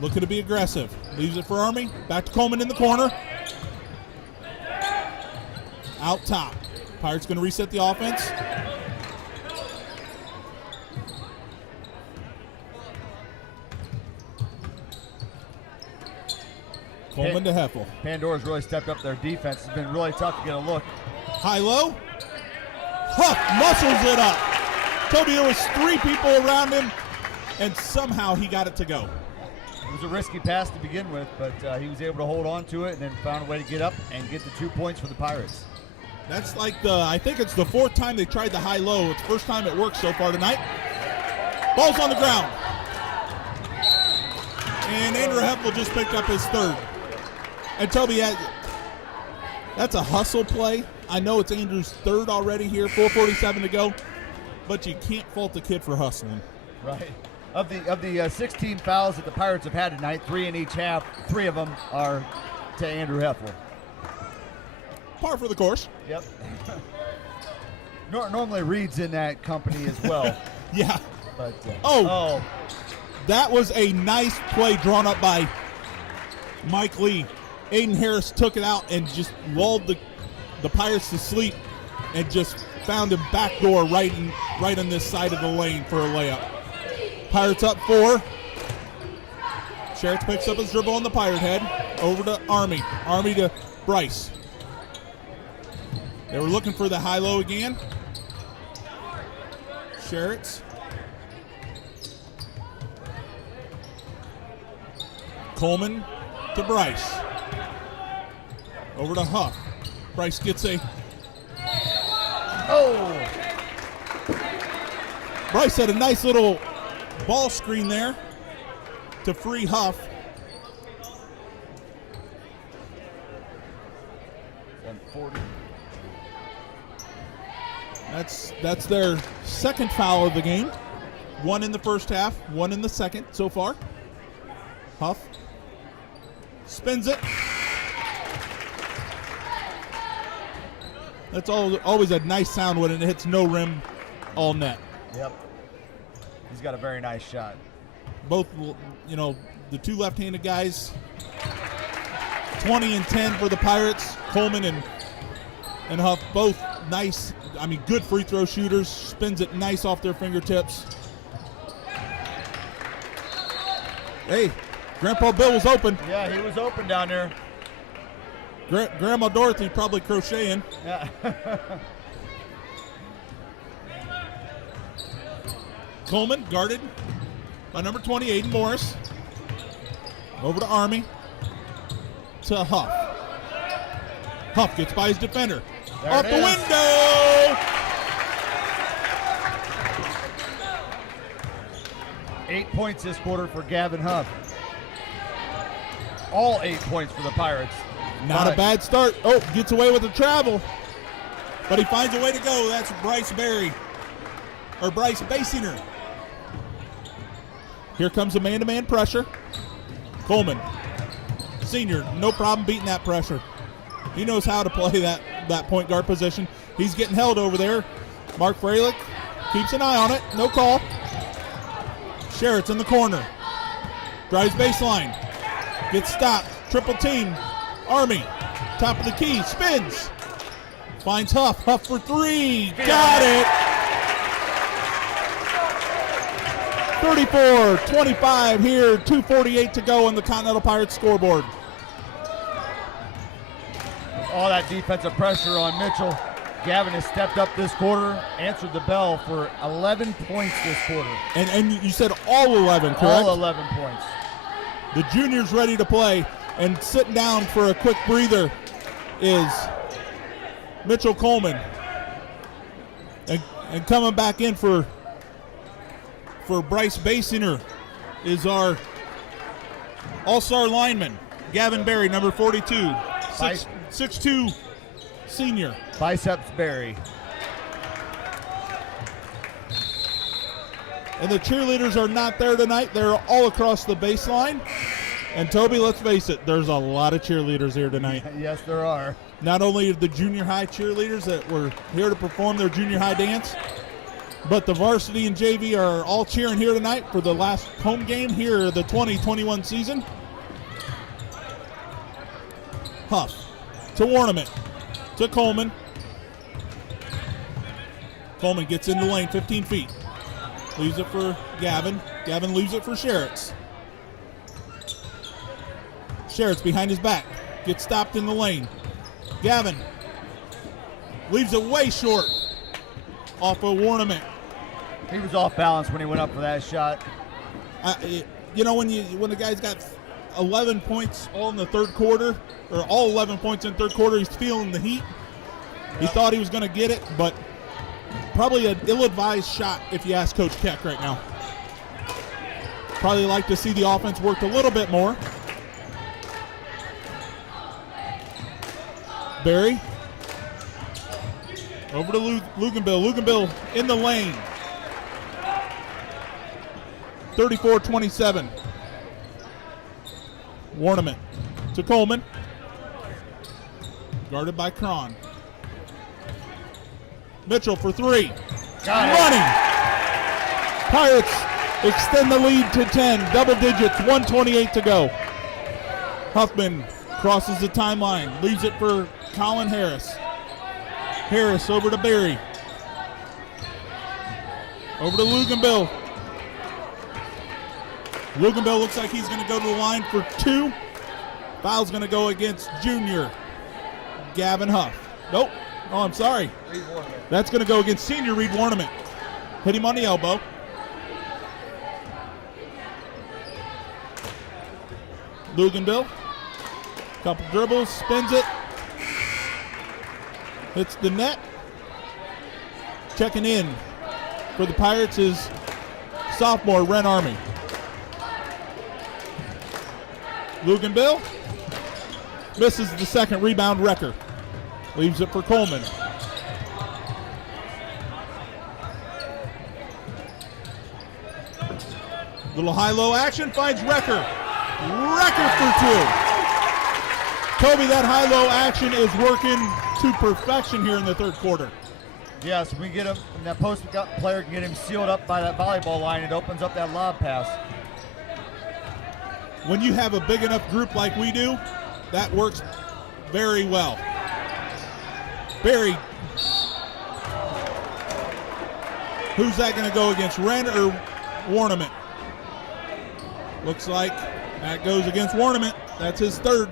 looking to be aggressive. Leaves it for Army. Back to Coleman in the corner. Out top. Pirates going to reset the offense. Coleman to Heffel. Pandora's really stepped up their defense. It's been really tough to get a look. High-low. Huff muscles it up. Toby, there was 3 people around him, and somehow he got it to go. It was a risky pass to begin with, but he was able to hold on to it and then found a way to get up and get the 2 points for the Pirates. That's like I think it's the 4th time they tried the high-low. It's the first time it worked so far tonight. Ball's on the ground. And Andrew Heffel just picked up his 3rd. And Toby, that's a hustle play. I know it's Andrew's 3rd already here, 4:47 to go, but you can't fault the kid for hustling. Right. Of the 16 fouls that the Pirates have had tonight, 3 in each half, 3 of them are to Andrew Heffel. Par for the course. Yep. Normally Reed's in that company as well. Yeah. But, oh, that was a nice play drawn up by Mike Lee. Aiden Harris took it out and just lulled the Pirates to sleep and just found him backdoor right on this side of the lane for a layup. Pirates up 4. Sherritt picks up his dribble on the Pirate head. Over to Army. Army to Bryce. They were looking for the high-low again. Sherritt. Coleman to Bryce. Over to Huff. Bryce gets a... Oh! Bryce had a nice little ball screen there to free Huff. 140. That's their 2nd foul of the game. 1 in the first half, 1 in the second so far. Huff spins it. That's always a nice sound when it hits no rim, all net. Yep. He's got a very nice shot. Both, the 2 left-handed guys, 20 and 10 for the Pirates. Coleman and Huff, both nice, good free throw shooters. Spins it nice off their fingertips. Hey, Grandpa Bill was open. Yeah, he was open down there. Grandma Dorothy probably crocheting. Yeah. Coleman guarded by number 20, Aiden Morris. Over to Army. To Huff. Huff gets by his defender. There Off it the is. window! 8 points this quarter for Gavin Huff. All 8 points for the Pirates. Not a bad start. Oh, gets away with the travel. But he finds a way to go. That's Bryce Berry. Or Bryce Basinger. Here comes the man-to-man pressure. Coleman. Senior, no problem beating that pressure. He knows how to play that point guard position. He's getting held over there. Mark Freilich keeps an eye on it. No call. Sherritt's in the corner. Drives baseline. Gets stopped. Triple team. Army. Top of the key. Spins. Finds Huff. Huff for 3. Got it. 34-25 here. 2:48 to go on the Continental Pirates scoreboard. All that defensive pressure on Mitchell. Gavin has stepped up this quarter, answered the bell for 11 points this quarter. And you said all 11, correct? All 11 points. The junior's ready to play, and sitting down for a quick breather is Mitchell Coleman. And coming back in for Bryce Basinger is our all-star lineman, Gavin Berry, number 42, 6'2", senior. Biceps Berry. And the cheerleaders are not there tonight. They're all across the baseline. And Toby, let's face it, there's a lot of cheerleaders here tonight. Yes, there are. Not only the junior high cheerleaders that were here to perform their junior high dance, but the varsity and JV are all cheering here tonight for the last home game here, the 2021 season. Huff to Warnament to Coleman. Coleman gets in the lane, 15 feet. Leaves it for Gavin. Gavin leaves it for Sherritts. Sherritts behind his back. Gets stopped in the lane. Gavin leaves it way short off of Warnament. He was off balance when he went up for that shot. You know, when the guy's got 11 points all in the third quarter, or all 11 points in the third quarter, he's feeling the heat. He thought he was going to get it, but probably an ill-advised shot if you ask Coach Keck right now. Probably like to see the offense worked a little bit more. Barry over to Luganville. Luganville in the lane. 34-27. Warnament to Coleman. Guarded by Cron. Mitchell for three. Running. Pirates extend the lead to 10. Double digits, 1:28 to go. Huffman crosses the timeline. Leaves it for Colin Harris. Harris over to Barry. Over to Luganville. Luganville looks like he's going to go to the line for two. Foul's going to go against junior Gavin Huff. Nope. Oh, I'm sorry. That's going to go against senior Reed Warnament. Hit him on the elbow. Luganville. Couple dribbles, spins it. Hits the net. Checking in for the Pirates is sophomore Ren Army. Luganville misses the second rebound. Wrecker leaves it for Coleman. Little high-low action, finds Wrecker. Wrecker for two. Toby, that high-low action is working to perfection here in the third quarter. Yes, we get him, and that post player can get him sealed up by that volleyball line. It opens up that lob pass. When you have a big enough group like we do, that works very well. Barry. Who's that going to go against, Wren or Warnament? Looks like that goes against Warnament. That's his third.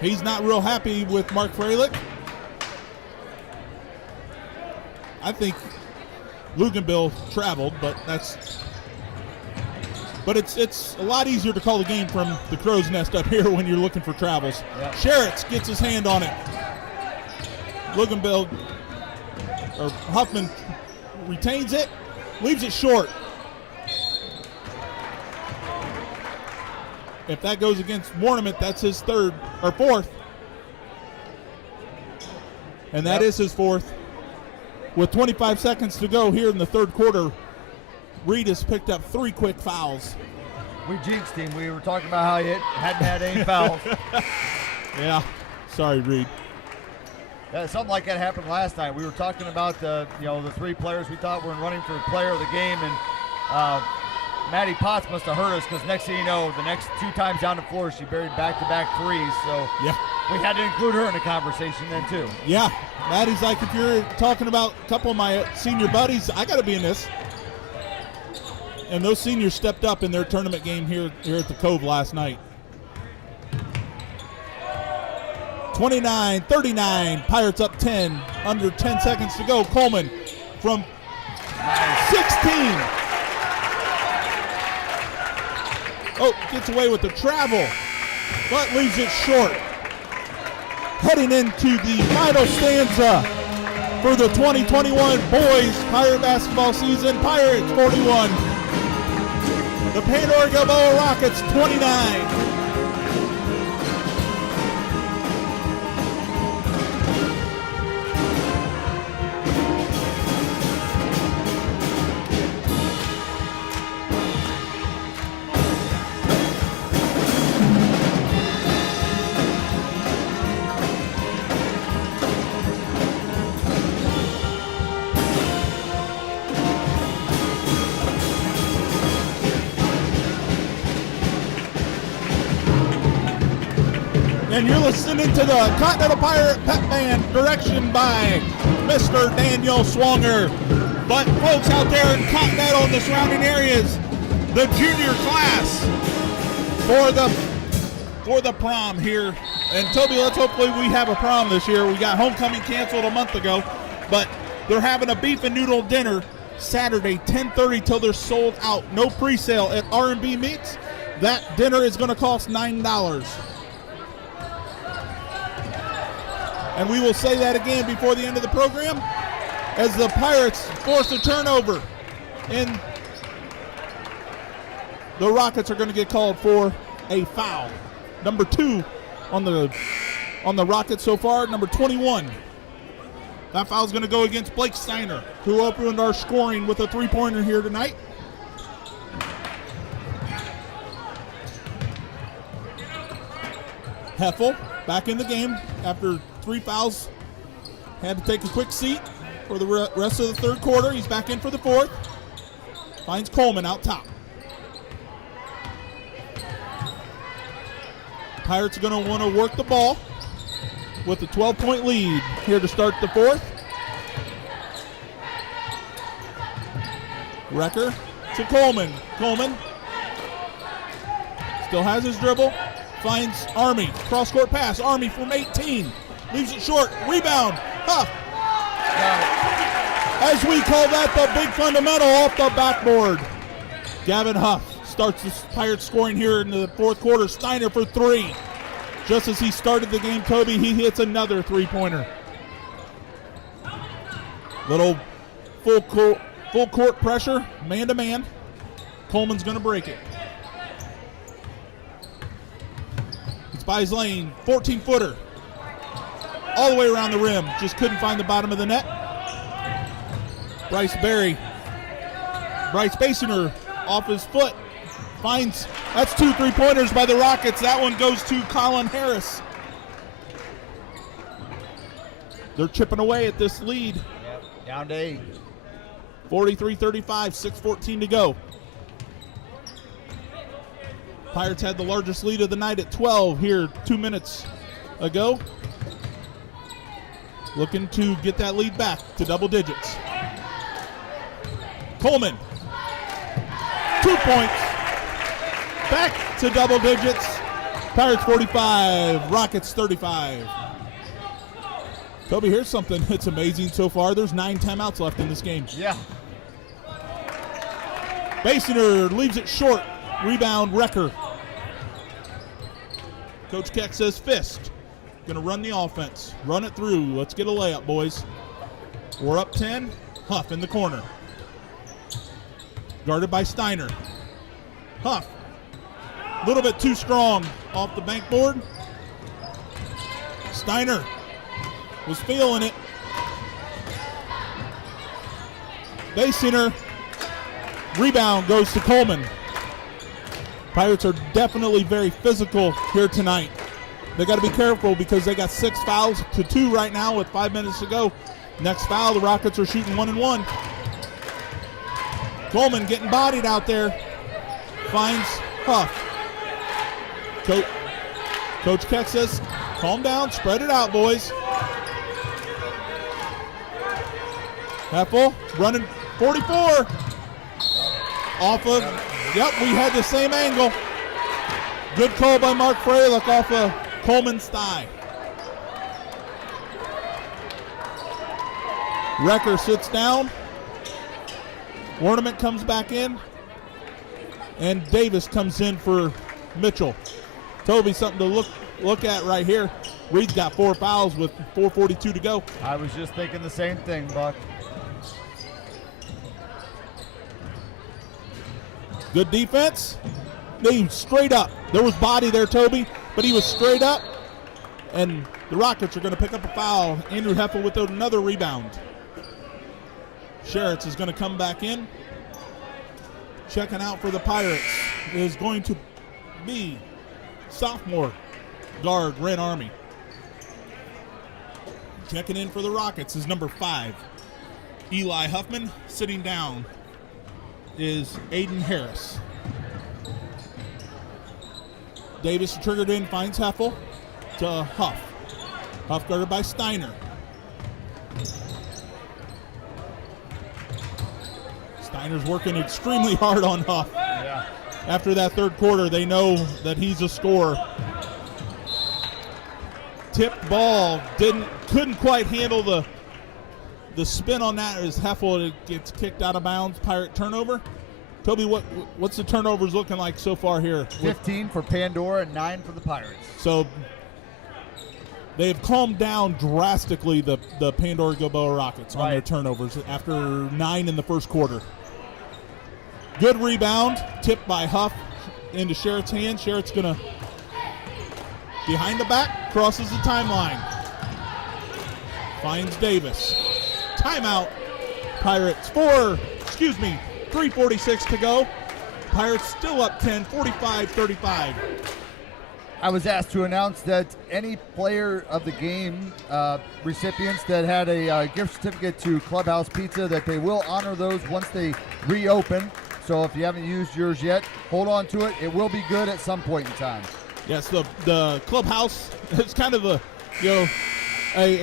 He's not real happy with Mark Freilich. I think Luganville traveled, but it's a lot easier to call the game from the crow's nest up here when you're looking for travels. Yep. Sherritts gets his hand on it. Luganville, or Huffman retains it, leaves it short. If that goes against Warnament, that's his third or fourth. And that is his fourth. With 25 seconds to go here in the third quarter, Reed has picked up 3 quick fouls. We jinxed him. We were talking about how he hadn't had any fouls. Yeah, sorry, Reed. Something like that happened last night. We were talking about the 3 players we thought were running for player of the game, and Maddie Potts must have hurt us, because next thing you know, the next 2 times down the floor, she buried back-to-back threes. So yeah, we had to include her in the conversation then too. Yeah, Maddie's like, if you're talking about a couple of my senior buddies, I got to be in this. And those seniors stepped up in their tournament game here at the Cove last night. 29-39, Pirates up 10, under 10 seconds to go. Coleman from 16. Oh, gets away with the travel, but leaves it short. heading into the final stanza for the 2021 boys Pirate basketball season. Pirates 41, the Pandora-Gilboa Rockets 29. And you're listening to the Continental Pirate Pep Band, direction by Mr. Daniel Swanger. But folks out there in Continental and the surrounding areas, the junior class for the prom here. And Toby, let's hopefully we have a prom this year. We got homecoming canceled a month ago, but they're having a beef and noodle dinner Saturday, 10:30 till they're sold out. No pre-sale at R&B Meats. That dinner is going to cost $9. And we will say that again before the end of the program as the Pirates force a turnover. And the Rockets are going to get called for a foul. Number 2 on the Rockets so far, number 21. That foul is going to go against Blake Steiner, who opened our scoring with a three-pointer here tonight. Heffel back in the game after 3 fouls. Had to take a quick seat for the rest of the third quarter. He's back in for the fourth. Finds Coleman out top. Pirates are going to want to work the ball with a 12-point lead here to start the fourth. Recker to Coleman. Coleman still has his dribble. Finds Army. Cross-court pass. Army from 18. Leaves it short. Rebound. Huff. As we call that, the big fundamental off the backboard. Gavin Huff starts the Pirates scoring here in the fourth quarter. Steiner for 3. Just as he started the game, Toby, he hits another three-pointer. Little full court pressure, man-to-man. Coleman's going to break it. By his lane, 14-footer. All the way around the rim. Just couldn't find the bottom of the net. Bryce Basinger off his foot. Finds, that's 2 3-pointers by the Rockets. That one goes to Colin Harris. They're chipping away at this lead. Yep, down to 8. 43-35, 6:14 to go. Pirates had the largest lead of the night at 12 here 2 minutes ago. Looking to get that lead back to double digits. Coleman, 2 points. Back to double digits. Pirates 45, Rockets 35. Toby, here's something that's amazing so far. There's 9 timeouts left in this game. Yeah. Basinger leaves it short. Rebound, Recker. Coach Keck says fist. Going to run the offense. Run it through. Let's get a layup, boys. We're up 10. Huff in the corner. Guarded by Steiner. Huff. A little bit too strong off the bankboard. Steiner was feeling it. Basinger. Rebound goes to Coleman. Pirates are definitely very physical here tonight. They got to be careful because they got 6 fouls to 2 right now with 5 minutes to go. Next foul, the Rockets are shooting 1-1. Coleman getting bodied out there. Finds Huff. Coach Keck says, calm down, spread it out, boys. Heffel running 44. Off of, yep, we had the same angle. Good call by Mark Freilich off of Coleman's thigh. Recker sits down. Ornament comes back in. And Davis comes in for Mitchell. Toby, something to look at right here. Reed's got 4 fouls with 4:42 to go. I was just thinking the same thing, Buck. Good defense. They straight up. There was body there, Toby, but he was straight up. And the Rockets are going to pick up a foul. Andrew Heffel with another rebound. Sherritts is going to come back in. Checking out for the Pirates is going to be sophomore guard Ren Army. Checking in for the Rockets is number 5, Eli Huffman. Sitting down is Aiden Harris. Davis triggered in, finds Heffel to Huff. Huff guarded by Steiner. Steiner's working extremely hard on Huff. Yeah. After that third quarter, they know that he's a scorer. Tipped ball, couldn't quite handle the spin on that as Heffel gets kicked out of bounds. Pirate turnover. Toby, what's the turnovers looking like so far here? 15 for Pandora and 9 for the Pirates. So they've calmed down drastically the Pandora-Gilboa Rockets on their turnovers after 9 in the first quarter. Good rebound, tipped by Huff into Sherritt's hand. Sherritt's gonna behind the back, crosses the timeline. Finds Davis. Timeout. Pirates 3:46 to go. Pirates still up 10, 45-35. I was asked to announce that any player of the game recipients that had a gift certificate to Clubhouse Pizza, that they will honor those once they reopen. So if you haven't used yours yet, hold on to it. It will be good at some point in time. Yes, the Clubhouse, it's kind of a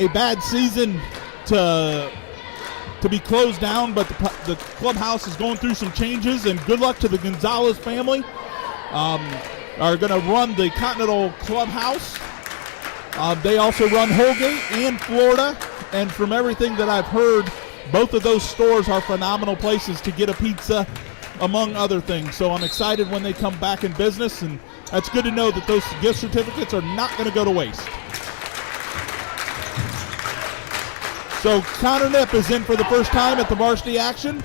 bad season to be closed down, but the Clubhouse is going through some changes, and good luck to the Gonzalez family. Are going to run the Continental Clubhouse. They also run Holgate and Florida, and from everything that I've heard, both of those stores are phenomenal places to get a pizza, among other things. So I'm excited when they come back in business, and that's good to know that those gift certificates are not going to go to waste. So Connor Knipp is in for the first time at the varsity action.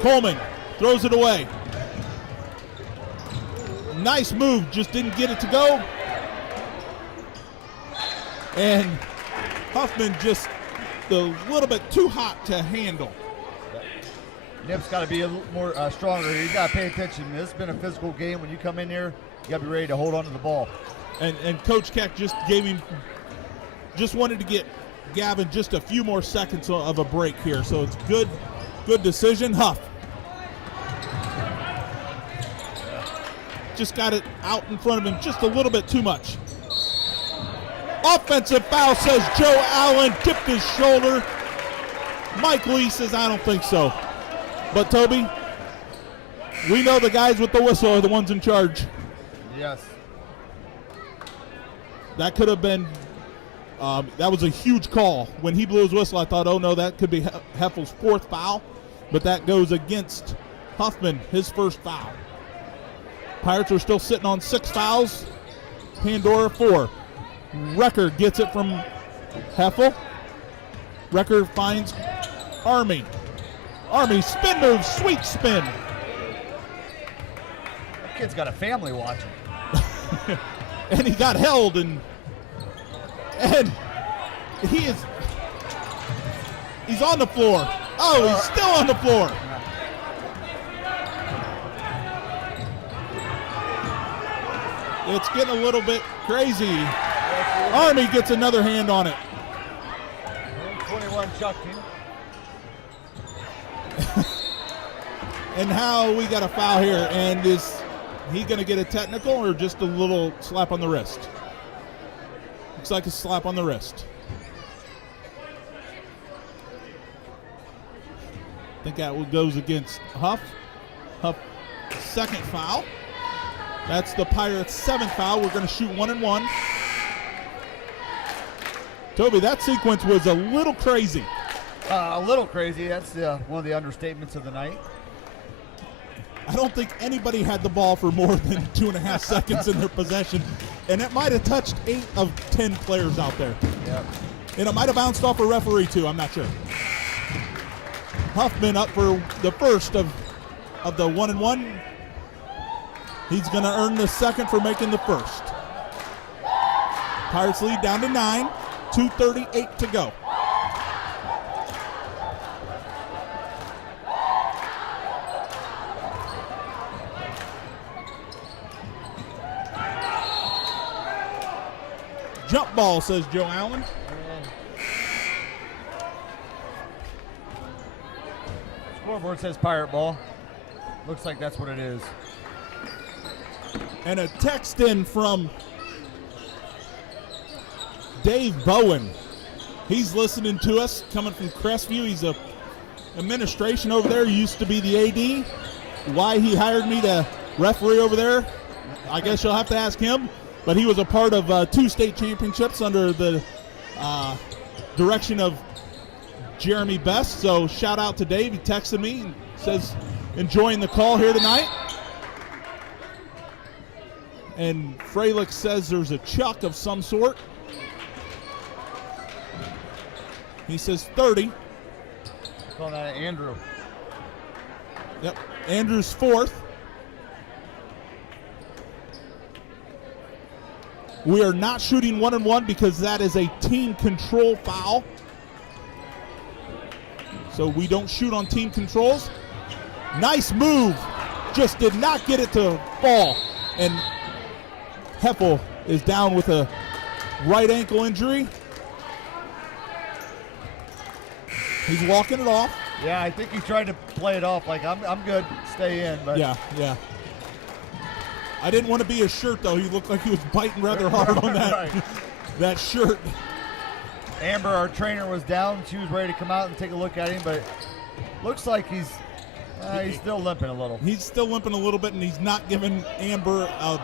Coleman throws it away. Nice move, just didn't get it to go. And Huffman just a little bit too hot to handle. Knipp's got to be a little more stronger. He's got to pay attention. This has been a physical game. When you come in here, you got to be ready to hold on to the ball. And Coach Keck just wanted to get Gavin just a few more seconds of a break here. So it's good decision. Huff just got it out in front of him just a little bit too much. Offensive foul, says Joe Allen, tipped his shoulder. Mike Lee says, I don't think so. But Toby, we know the guys with the whistle are the ones in charge. Yes. That could have been, that was a huge call. When he blew his whistle, I thought, oh no, that could be Heffel's 4th foul. But that goes against Huffman, his first foul. Pirates are still sitting on 6 fouls. Pandora 4. Record gets it from Heffel. Record finds Army. Army spin move, sweet spin. That kid's got a family watching. And he got held, and he's on the floor. Oh, he's still on the floor. It's getting a little bit crazy. Army gets another hand on it. 21 chucked him. And now we got a foul here, and is he going to get a technical or just a little slap on the wrist? Looks like a slap on the wrist. I think that goes against Huff. Huff, 2nd foul. That's the Pirates' 7th foul. We're going to shoot 1 and 1. Toby, that sequence was a little crazy. A little crazy. That's one of the understatements of the night. I don't think anybody had the ball for more than 2.5 seconds in their possession, and it might have touched 8 of 10 players out there. Yep. And it might have bounced off a referee too, I'm not sure. Huffman up for the first of the 1-and-1. He's going to earn the second for making the first. Pirates lead down to 9, 2:38 to go. Jump ball, says Joe Allen. Scoreboard says Pirate ball. Looks like that's what it is. And a text in from Dave Bowen. He's listening to us, coming from Crestview. He's a administration over there. He used to be the AD. Why he hired me to referee over there, I guess you'll have to ask him. But he was a part of 2 state championships under the direction of Jeremy Best. So shout out to Dave. He texted me and says enjoying the call here tonight. And Freilich says there's a chuck of some sort. He says 30. Call that Andrew. Yep, Andrew's 4th. We are not shooting 1-and-1 because that is a team control foul. So we don't shoot on team controls. Nice move. Just did not get it to fall. And Heffel is down with a right ankle injury. He's walking it off. Yeah, I think he tried to play it off like I'm good, stay in. But Yeah. I didn't want to be his shirt though. He looked like he was biting rather hard on that Right. that shirt. Amber, our trainer, was down. She was ready to come out and take a look at him, but looks like he's still limping a little. He's still limping a little bit, and he's not giving Amber a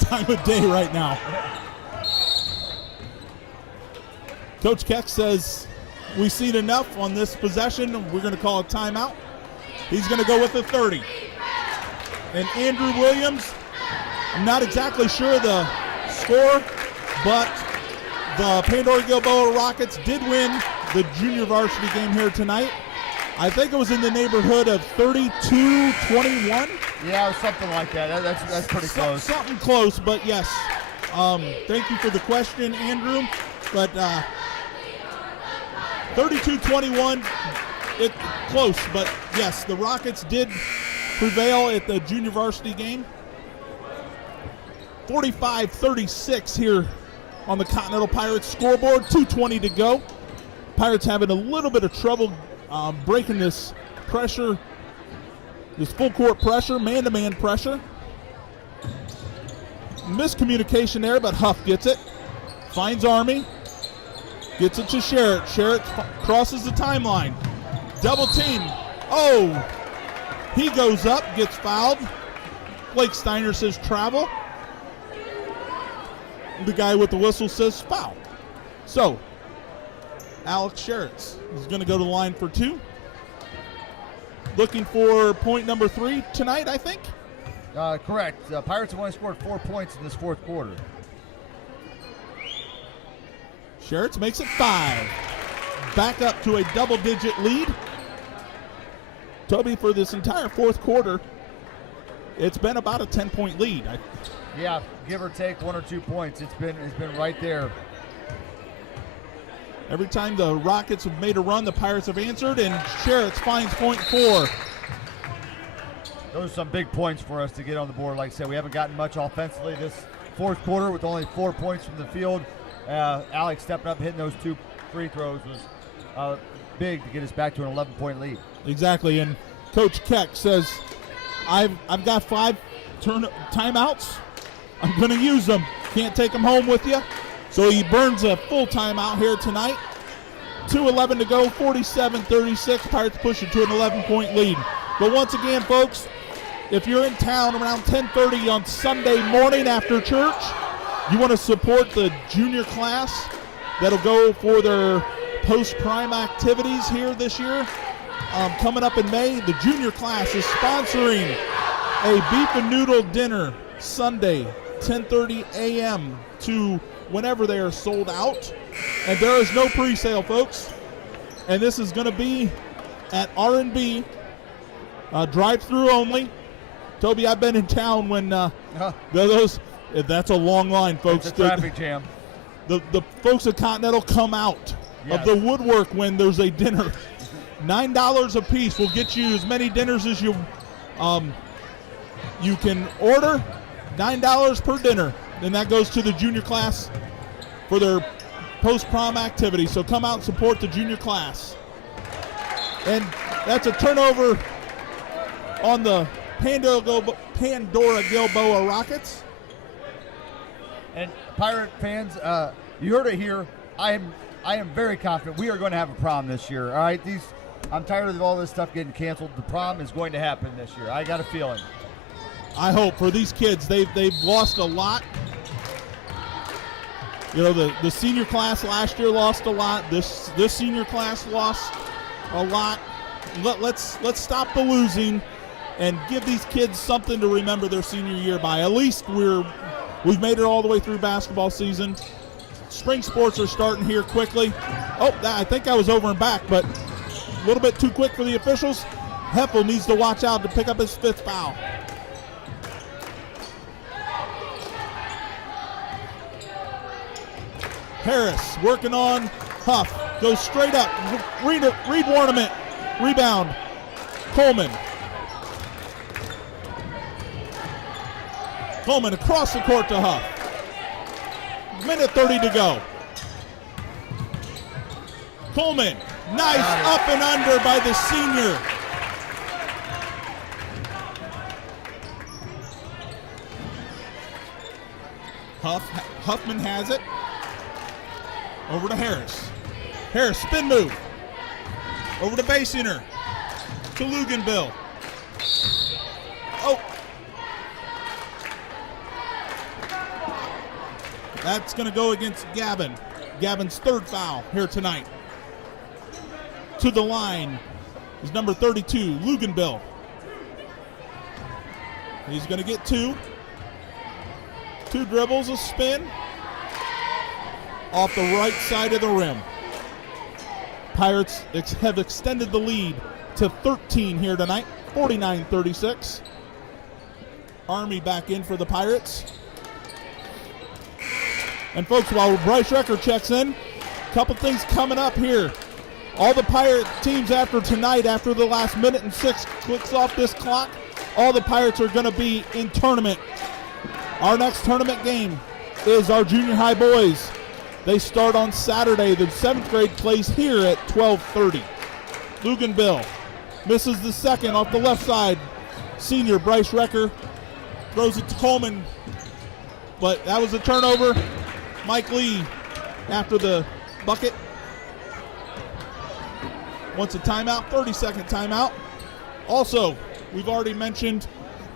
time of day right now. Coach Keck says we've seen enough on this possession. We're going to call a timeout. He's going to go with the 30. And Andrew Williams, I'm not exactly sure the score, but the Pandora-Gilboa Rockets did win the junior varsity game here tonight. I think it was in the neighborhood of 32-21. Yeah, or something like that. That's pretty close. Something close, but yes. Thank you for the question, Andrew. But 32-21, it close, but yes, the Rockets did prevail at the junior varsity game. 45-36 here on the Continental Pirates scoreboard. 2:20 to go. Pirates having a little bit of trouble breaking this pressure, this full court pressure, man-to-man pressure. Miscommunication there, but Huff gets it. Finds Army. Gets it to Sherritt. Sherritt crosses the timeline. Double team. Oh! He goes up, gets fouled. Blake Steiner says travel. The guy with the whistle says foul. So, Alex Sherritt is going to go to the line for 2. Looking for point number 3 tonight, I think. Correct. Pirates have only scored 4 points in this 4th quarter. Sherritt makes it 5. Back up to a double-digit lead. Toby, for this entire 4th quarter, it's been about a 10-point lead. Yeah, give or take 1 or 2 points. It's been right there. Every time the Rockets have made a run, the Pirates have answered, and Sherritt finds point 4. Those are some big points for us to get on the board. Like I said, we haven't gotten much offensively this 4th quarter with only 4 points from the field. Alex stepping up, hitting those 2 free throws was big to get us back to an 11-point lead. Exactly, and Coach Keck says, I've got 5 timeouts. I'm going to use them. Can't take them home with you. So he burns a full timeout here tonight. 2:11 to go, 47-36. Pirates push it to an 11-point lead. But once again, folks, if you're in town around 10:30 on Sunday morning after church, you want to support the junior class that'll go for their post-prime activities here this year. Coming up in May, the junior class is sponsoring a beef and noodle dinner Sunday, 10:30 a.m. to whenever they are sold out. And there is no pre-sale, folks. And this is going to be at R&B, drive-through only. Toby, I've been in town when that's a long line, folks. It's a traffic jam. The folks at Continental come out of the woodwork when there's a dinner. $9 a piece will get you as many dinners as you can order. $9 per dinner. Then that goes to the junior class for their post-prom activity. So come out and support the junior class. And that's a turnover on the Pandora-Gilboa Rockets. And Pirate fans, you heard it here. I am very confident we are going to have a prom this year. All right, I'm tired of all this stuff getting canceled. The prom is going to happen this year. I got a feeling. I hope for these kids. They've lost a lot. You know, the senior class last year lost a lot. This senior class lost a lot. Let's stop the losing and give these kids something to remember their senior year by. At least we've made it all the way through basketball season. Spring sports are starting here quickly. Oh, I think I was over and back, but a little bit too quick for the officials. Heffel needs to watch out to pick up his 5th foul. Harris working on Huff. Goes straight up. Reed Warnament. Rebound. Coleman. Coleman across the court to Huff. Minute 30 to go. Coleman. Nice up and under by the senior. Huffman has it. Over to Harris. Harris, spin move. Over to Basinger. To Luganville. Oh. That's going to go against Gavin. Gavin's 3rd foul here tonight. To the line is number 32, Luganville. He's going to get 2. 2 dribbles, a spin. Off the right side of the rim. Pirates have extended the lead to 13 here tonight, 49-36. Army back in for the Pirates. And folks, while Bryce Recker checks in, a couple things coming up here. All the Pirate teams after tonight, after the last minute and 6 clicks off this clock, all the Pirates are going to be in tournament. Our next tournament game is our junior high boys. They start on Saturday. The 7th grade plays here at 12:30. Luganville misses the second off the left side. Senior Bryce Recker throws it to Coleman, but that was a turnover. Mike Lee after the bucket wants a timeout, 30-second timeout. Also, we've already mentioned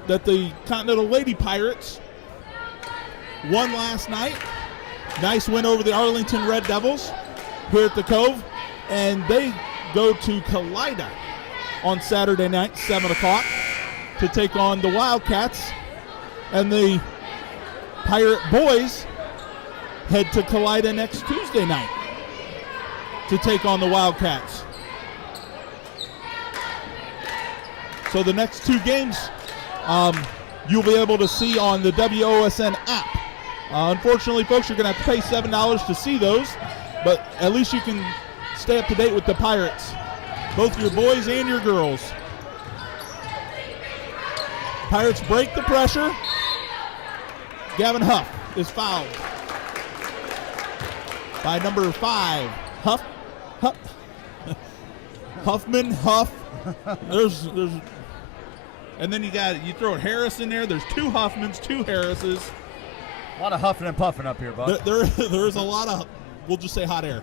that the Continental Lady Pirates won last night. Nice win over the Arlington Red Devils here at the Cove. And they go to Kalida on Saturday night, 7 o'clock, to take on the Wildcats. And the Pirate boys head to Kalida next Tuesday night to take on the Wildcats. So the next 2 games you'll be able to see on the WOSN app. Unfortunately, folks, you're going to have to pay $7 to see those, but at least you can stay up to date with the Pirates, both your boys and your girls. Pirates break the pressure. Gavin Huff is fouled by number 5. Huffman. There's and then you throw Harris in there. There's 2 Huffmans, 2 Harrises. A lot of huffing and puffing up here, bud. There is a lot of, we'll just say, hot air.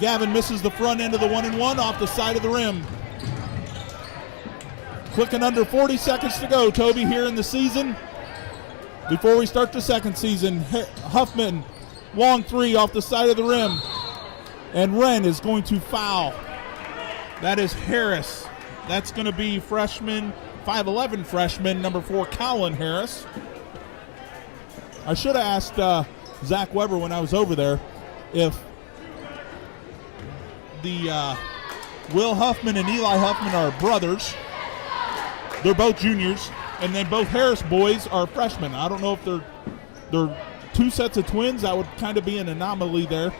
Gavin misses the front end of the 1-and-1 off the side of the rim. Clicking under 40 seconds to go, Toby, here in the season. Before we start the second season, Huffman, long 3 off the side of the rim. And Wren is going to foul. That is Harris. That's going to be freshman, 5'11 freshman, number 4, Colin Harris. I should have asked Zach Weber when I was over there if the Will Huffman and Eli Huffman are brothers. They're both juniors, and then both Harris boys are freshmen. I don't know if they're two sets of twins. That would kind of be an anomaly there.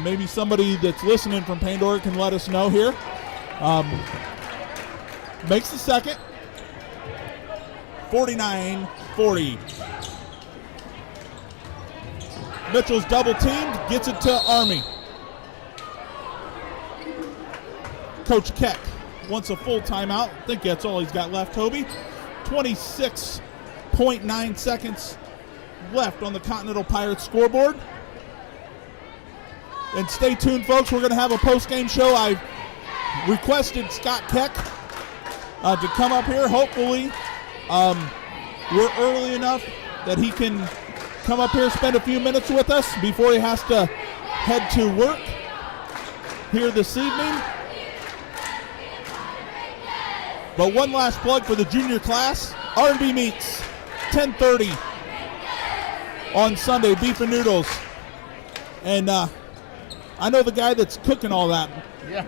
Maybe somebody that's listening from Pandora can let us know here. Makes the second. 49-40. Mitchell's double teamed, gets it to Army. Coach Keck wants a full timeout. I think that's all he's got left, Toby. 26.9 seconds left on the Continental Pirates scoreboard. And stay tuned, folks. We're going to have a post-game show. I've requested Scott Keck to come up here. Hopefully, we're early enough that he can come up here, spend a few minutes with us before he has to head to work here this evening. But one last plug for the junior class. R&B meets 10:30 on Sunday, beef and noodles. And I know the guy that's cooking all that. Yeah.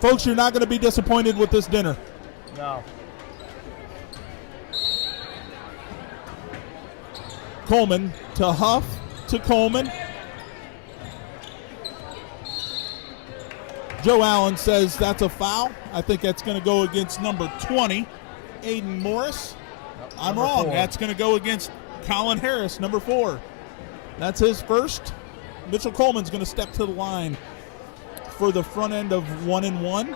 Folks, you're not going to be disappointed with this dinner. No. Coleman to Huff to Coleman. Joe Allen says that's a foul. I think that's going to go against number 20, Aiden Morris. I'm wrong. 4. That's going to go against Colin Harris, number 4. That's his first. Mitchell Coleman's going to step to the line for the front end of 1-1.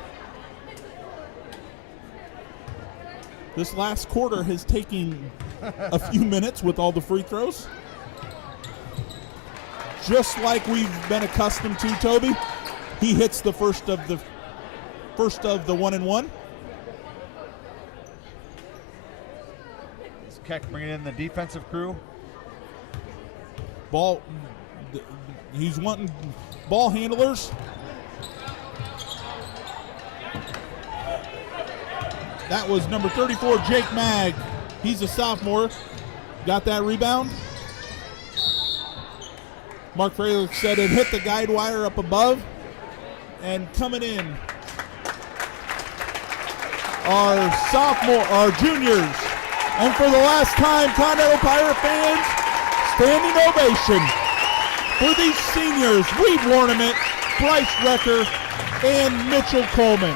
This last quarter has taken a few minutes with all the free throws. Just like we've been accustomed to, Toby. He hits the first of the 1-1. Is Keck bringing in the defensive crew? He's wanting ball handlers. That was number 34, Jake Mag. He's a sophomore. Got that rebound. Mark Fralick said it hit the guide wire up above. And coming in our juniors. And for the last time, Continental Pirate fans, standing ovation for these seniors. Reed Warnament, Bryce Recker, and Mitchell Coleman.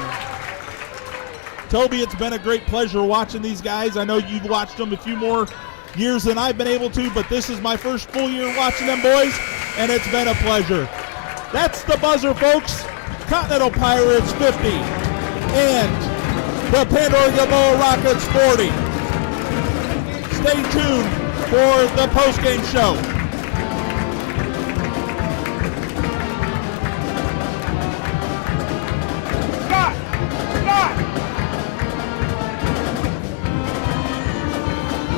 Toby, it's been a great pleasure watching these guys. I know you've watched them a few more years than I've been able to, but this is my first full year watching them boys, and it's been a pleasure. That's the buzzer, folks. Continental Pirates 50 and the Pandora-Gilboa Rockets 40. Stay tuned for the post-game show. Scott!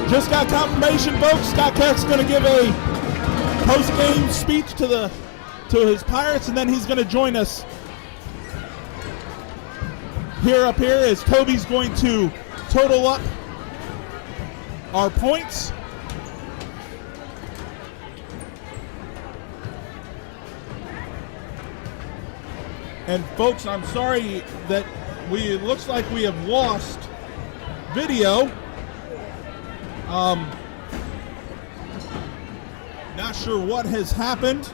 Just got confirmation, folks. Scott Keck's going to give a post-game speech to his Pirates, and then he's going to join us up here as Toby's going to total up our points. And folks, I'm sorry that it looks like we have lost video. Not sure what has happened.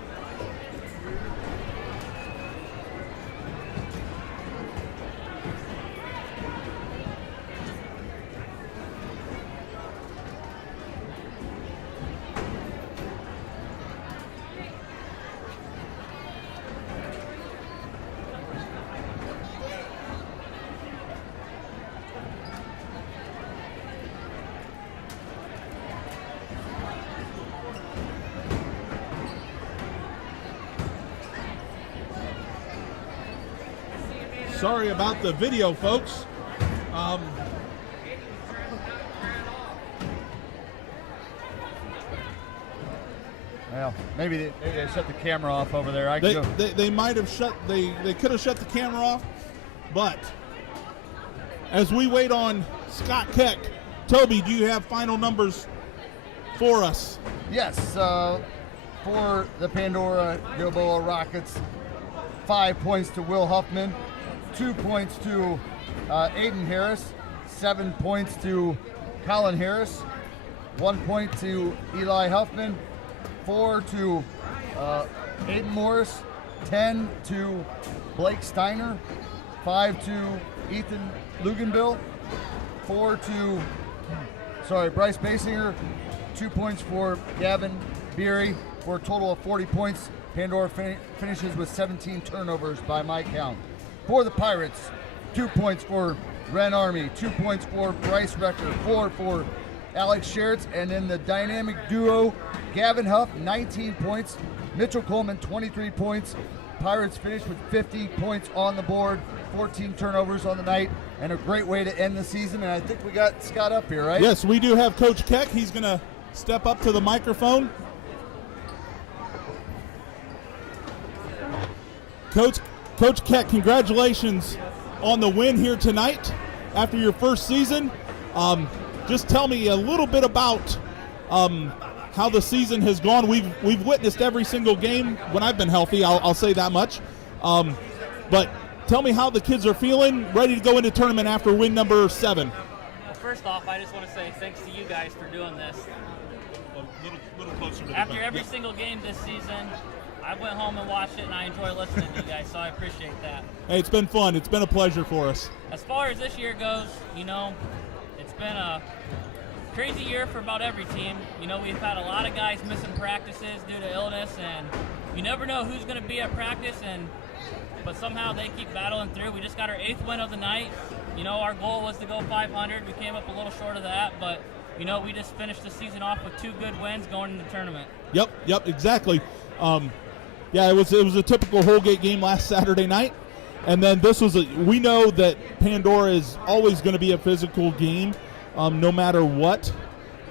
Sorry about the video, folks. Well, maybe they shut the camera off over there. They might have shut. They could have shut the camera off, but as we wait on Scott Keck, Toby, do you have final numbers for us? Yes, for the Pandora-Gilboa Rockets, 5 points to Will Huffman, 2 points to Aiden Harris, 7 points to Colin Harris, 1 point to Eli Huffman, 4 to Aiden Morris, 10 to Blake Steiner, 5 to Ethan Luganville, 4 to Bryce Basinger, 2 points for Gavin Beery, for a total of 40 points. Pandora finishes with 17 turnovers by my count. For the Pirates, 2 points for Ren Army, 2 points for Bryce Recker, 4 for Alex Sheritz, and then the dynamic duo, Gavin Huff, 19 points, Mitchell Coleman, 23 points. Pirates finished with 50 points on the board, 14 turnovers on the night, and a great way to end the season. And I think we got Scott up here, right? Yes, we do have Coach Keck. He's going to step up to the microphone. Coach Keck, congratulations on the win here tonight after your first season. Just tell me a little bit about how the season has gone. We've witnessed every single game when I've been healthy. I'll say that much. But tell me how the kids are feeling, ready to go into tournament after win number 7. Well, first off, I just want to say thanks to you guys for doing this. A little closer to After every single game this season, I went home and watched it, and I enjoy listening to you guys, so I appreciate that. Hey, it's been fun. It's been a pleasure for us. As far as this year goes, it's been a crazy year for about every team. We've had a lot of guys missing practices due to illness, and you never know who's going to be at practice, but somehow they keep battling through. We just got our 8th win of the night. Our goal was to go 500. We came up a little short of that, but we just finished the season off with 2 good wins going into the tournament. Yep, exactly. Yeah, it was a typical Holgate game last Saturday night, and then this was we know that Pandora is always going to be a physical game, no matter what,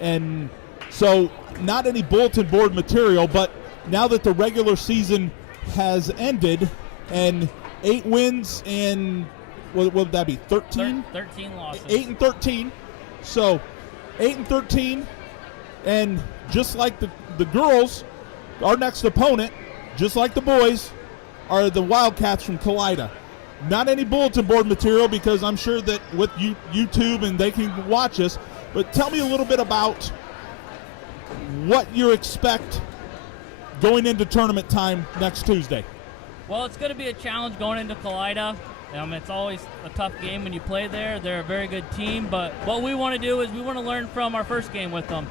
and so not any bulletin board material, but now that the regular season has ended and 8 wins and what would that be, 13? 13 losses. 8 and 13. So 8 and 13, and just like the girls, our next opponent, just like the boys, are the Wildcats from Kalida. Not any bulletin board material because I'm sure that with YouTube and they can watch us, but tell me a little bit about what you expect going into tournament time next Tuesday. Well, it's going to be a challenge going into Kalida. It's always a tough game when you play there. They're a very good team, but what we want to do is we want to learn from our first game with them.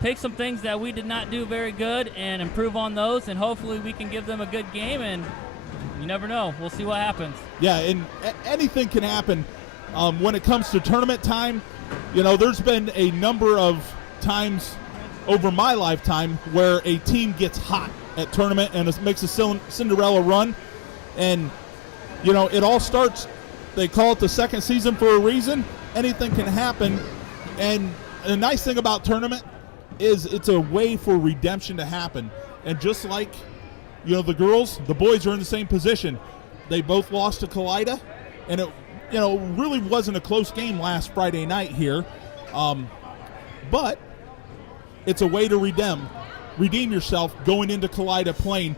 Take some things that we did not do very good and improve on those, and hopefully we can give them a good game, and you never know. We'll see what happens. Yeah, and anything can happen when it comes to tournament time. There's been a number of times over my lifetime where a team gets hot at tournament and it makes a Cinderella run, and it all starts, they call it the second season for a reason. Anything can happen, and the nice thing about tournament is it's a way for redemption to happen. And just like the girls, the boys are in the same position. They both lost to Kalida, and it really wasn't a close game last Friday night here, but it's a way to redeem yourself going into Kalida playing.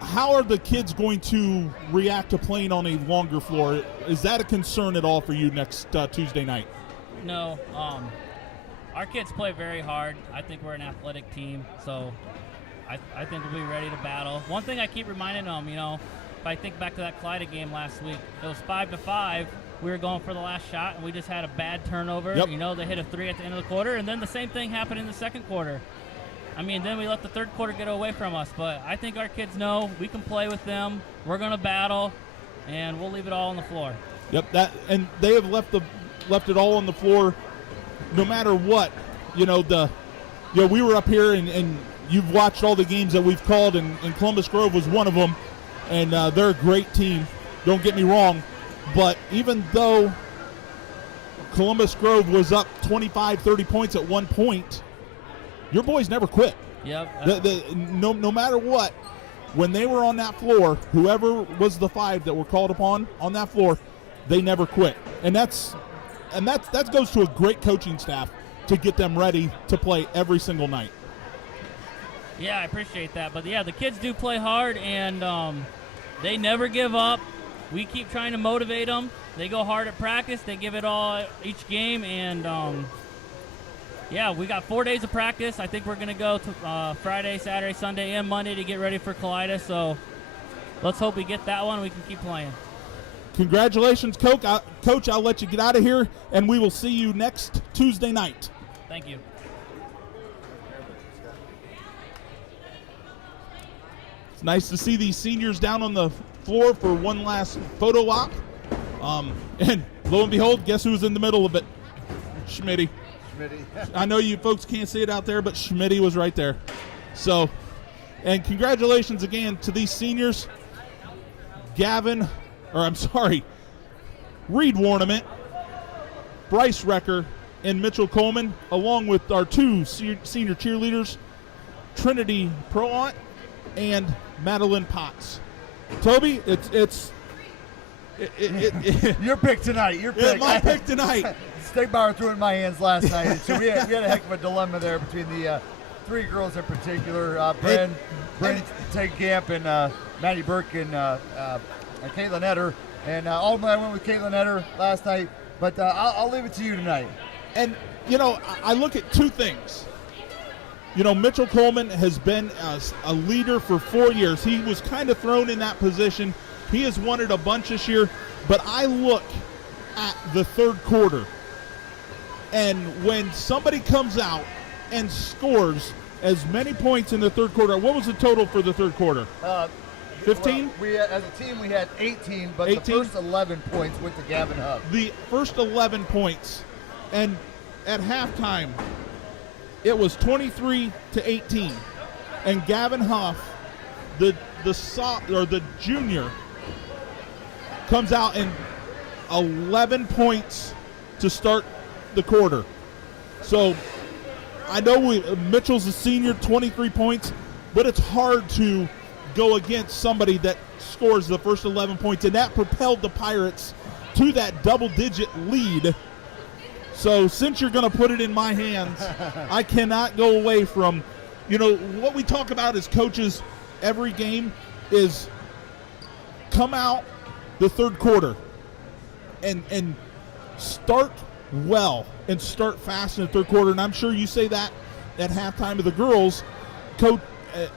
How are the kids going to react to playing on a longer floor? Is that a concern at all for you next Tuesday night? No. Our kids play very hard. I think we're an athletic team, so I think we'll be ready to battle. One thing I keep reminding them, if I think back to that Kalida game last week, it was 5-5. We were going for the last shot, and we just had a bad turnover. Yep. They hit a 3 at the end of the quarter, and then the same thing happened in the second quarter. Then we let the third quarter get away from us. But I think our kids know we can play with them. We're going to battle, and we'll leave it all on the floor. Yep, and they have left it all on the floor, no matter what. We were up here, and you've watched all the games that we've called, and Columbus Grove was one of them, and they're a great team. Don't get me wrong, but even though Columbus Grove was up 25, 30 points at one point, your boys never quit. Yep. No matter what, when they were on that floor, whoever was the 5 that were called upon on that floor, they never quit. And that goes to a great coaching staff to get them ready to play every single night. Yeah, I appreciate that. But, yeah, the kids do play hard, and they never give up. We keep trying to motivate them. They go hard at practice. They give it all each game, and yeah, we got 4 days of practice. I think we're going to go to Friday, Saturday, Sunday, and Monday to get ready for Colitis. So let's hope we get that one. We can keep playing. Congratulations, Coach. I'll let you get out of here, and we will see you next Tuesday night. Thank you. It's nice to see these seniors down on the floor for one last photo op. And lo and behold, guess who's in the middle of it? Schmitty. I know you folks can't see it out there, but Schmitty was right there. So, and congratulations again to these seniors. Reed Warnament, Bryce Recker, and Mitchell Coleman, along with our two senior cheerleaders, Trinity Proant and Madeline Potts. Toby, it's your pick tonight. Your pick. My pick tonight. Steakbauer threw it in my hands last night. So we had a heck of a dilemma there between the three girls in particular, Bryn Tegamp and Maddie Burke and Caitlin Etter. And ultimately I went with Caitlin Etter last night, but I'll leave it to you tonight. And, I look at two things. Mitchell Coleman has been a leader for 4 years. He was kind of thrown in that position. He has won it a bunch this year, but I look at the third quarter, and when somebody comes out and scores as many points in the third quarter, what was the total for the third quarter? 15? Well, as a team, we had 18, but 18? The first 11 points went to Gavin Huff. The first 11 points, and at halftime, it was 23-18, and Gavin Huff, the junior, comes out and 11 points to start the quarter. So I know Mitchell's a senior, 23 points, but it's hard to go against somebody that scores the first 11 points, and that propelled the Pirates to that double-digit lead. So since you're going to put it in my hands, I cannot go away from, what we talk about as coaches every game is come out the third quarter and start well and start fast in the third quarter. And I'm sure you say that at halftime of the girls coach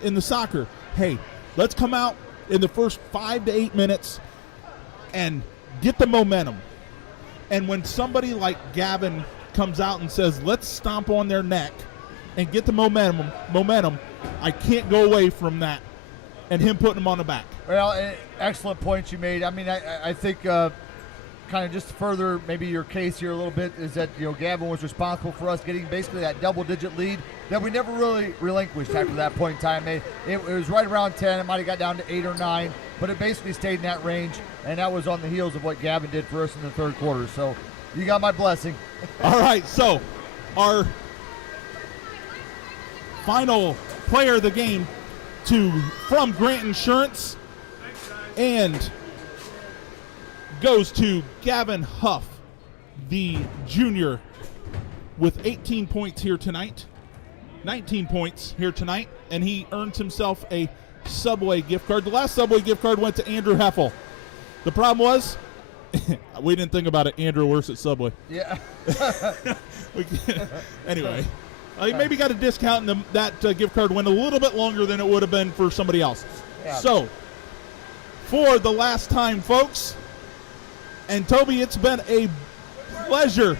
in the soccer. Hey, let's come out in the first 5 to 8 minutes and get the momentum. And when somebody like Gavin comes out and says, let's stomp on their neck and get the momentum, I can't go away from that and him putting them on the back. Well, excellent points you made. I mean, I think kind of just to further maybe your case here a little bit is that, Gavin was responsible for us getting basically that double-digit lead that we never really relinquished after that point in time. It was right around 10. It might have got down to 8 or 9, but it basically stayed in that range, and that was on the heels of what Gavin did for us in the third quarter. So you got my blessing. All right, so our final player of the game from Grant Insurance and goes to Gavin Huff, the junior, with 18 points here tonight, 19 points here tonight, and he earns himself a Subway gift card. The last Subway gift card went to Andrew Heffel. The problem was, we didn't think about it. Andrew works at Subway. Yeah. Anyway, he maybe got a discount, and that gift card went a little bit longer than it would have been for somebody else. Yeah. So, for the last time, folks, and Toby, it's been a pleasure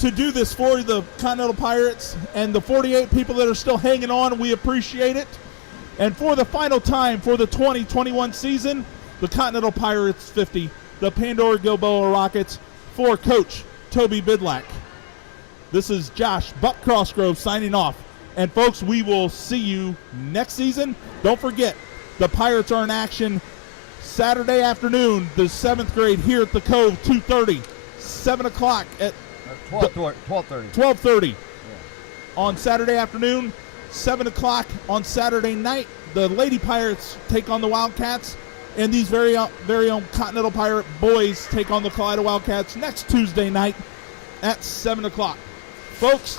to do this for the Continental Pirates and the 48 people that are still hanging on. We appreciate it. And for the final time for the 2021 season, the Continental Pirates 50, the Pandora-Gilboa Rockets, for Coach Toby Bidlack. This is Josh Buck Crossgrove signing off. And folks, we will see you next season. Don't forget, the Pirates are in action Saturday afternoon, the 7th grade here at the Cove, 2:30, 7 o'clock at 12:30. Yeah. On Saturday afternoon, 7 o'clock on Saturday night. The Lady Pirates take on the Wildcats and these very own Continental Pirate boys take on the Collider Wildcats next Tuesday night at 7 o'clock. Folks,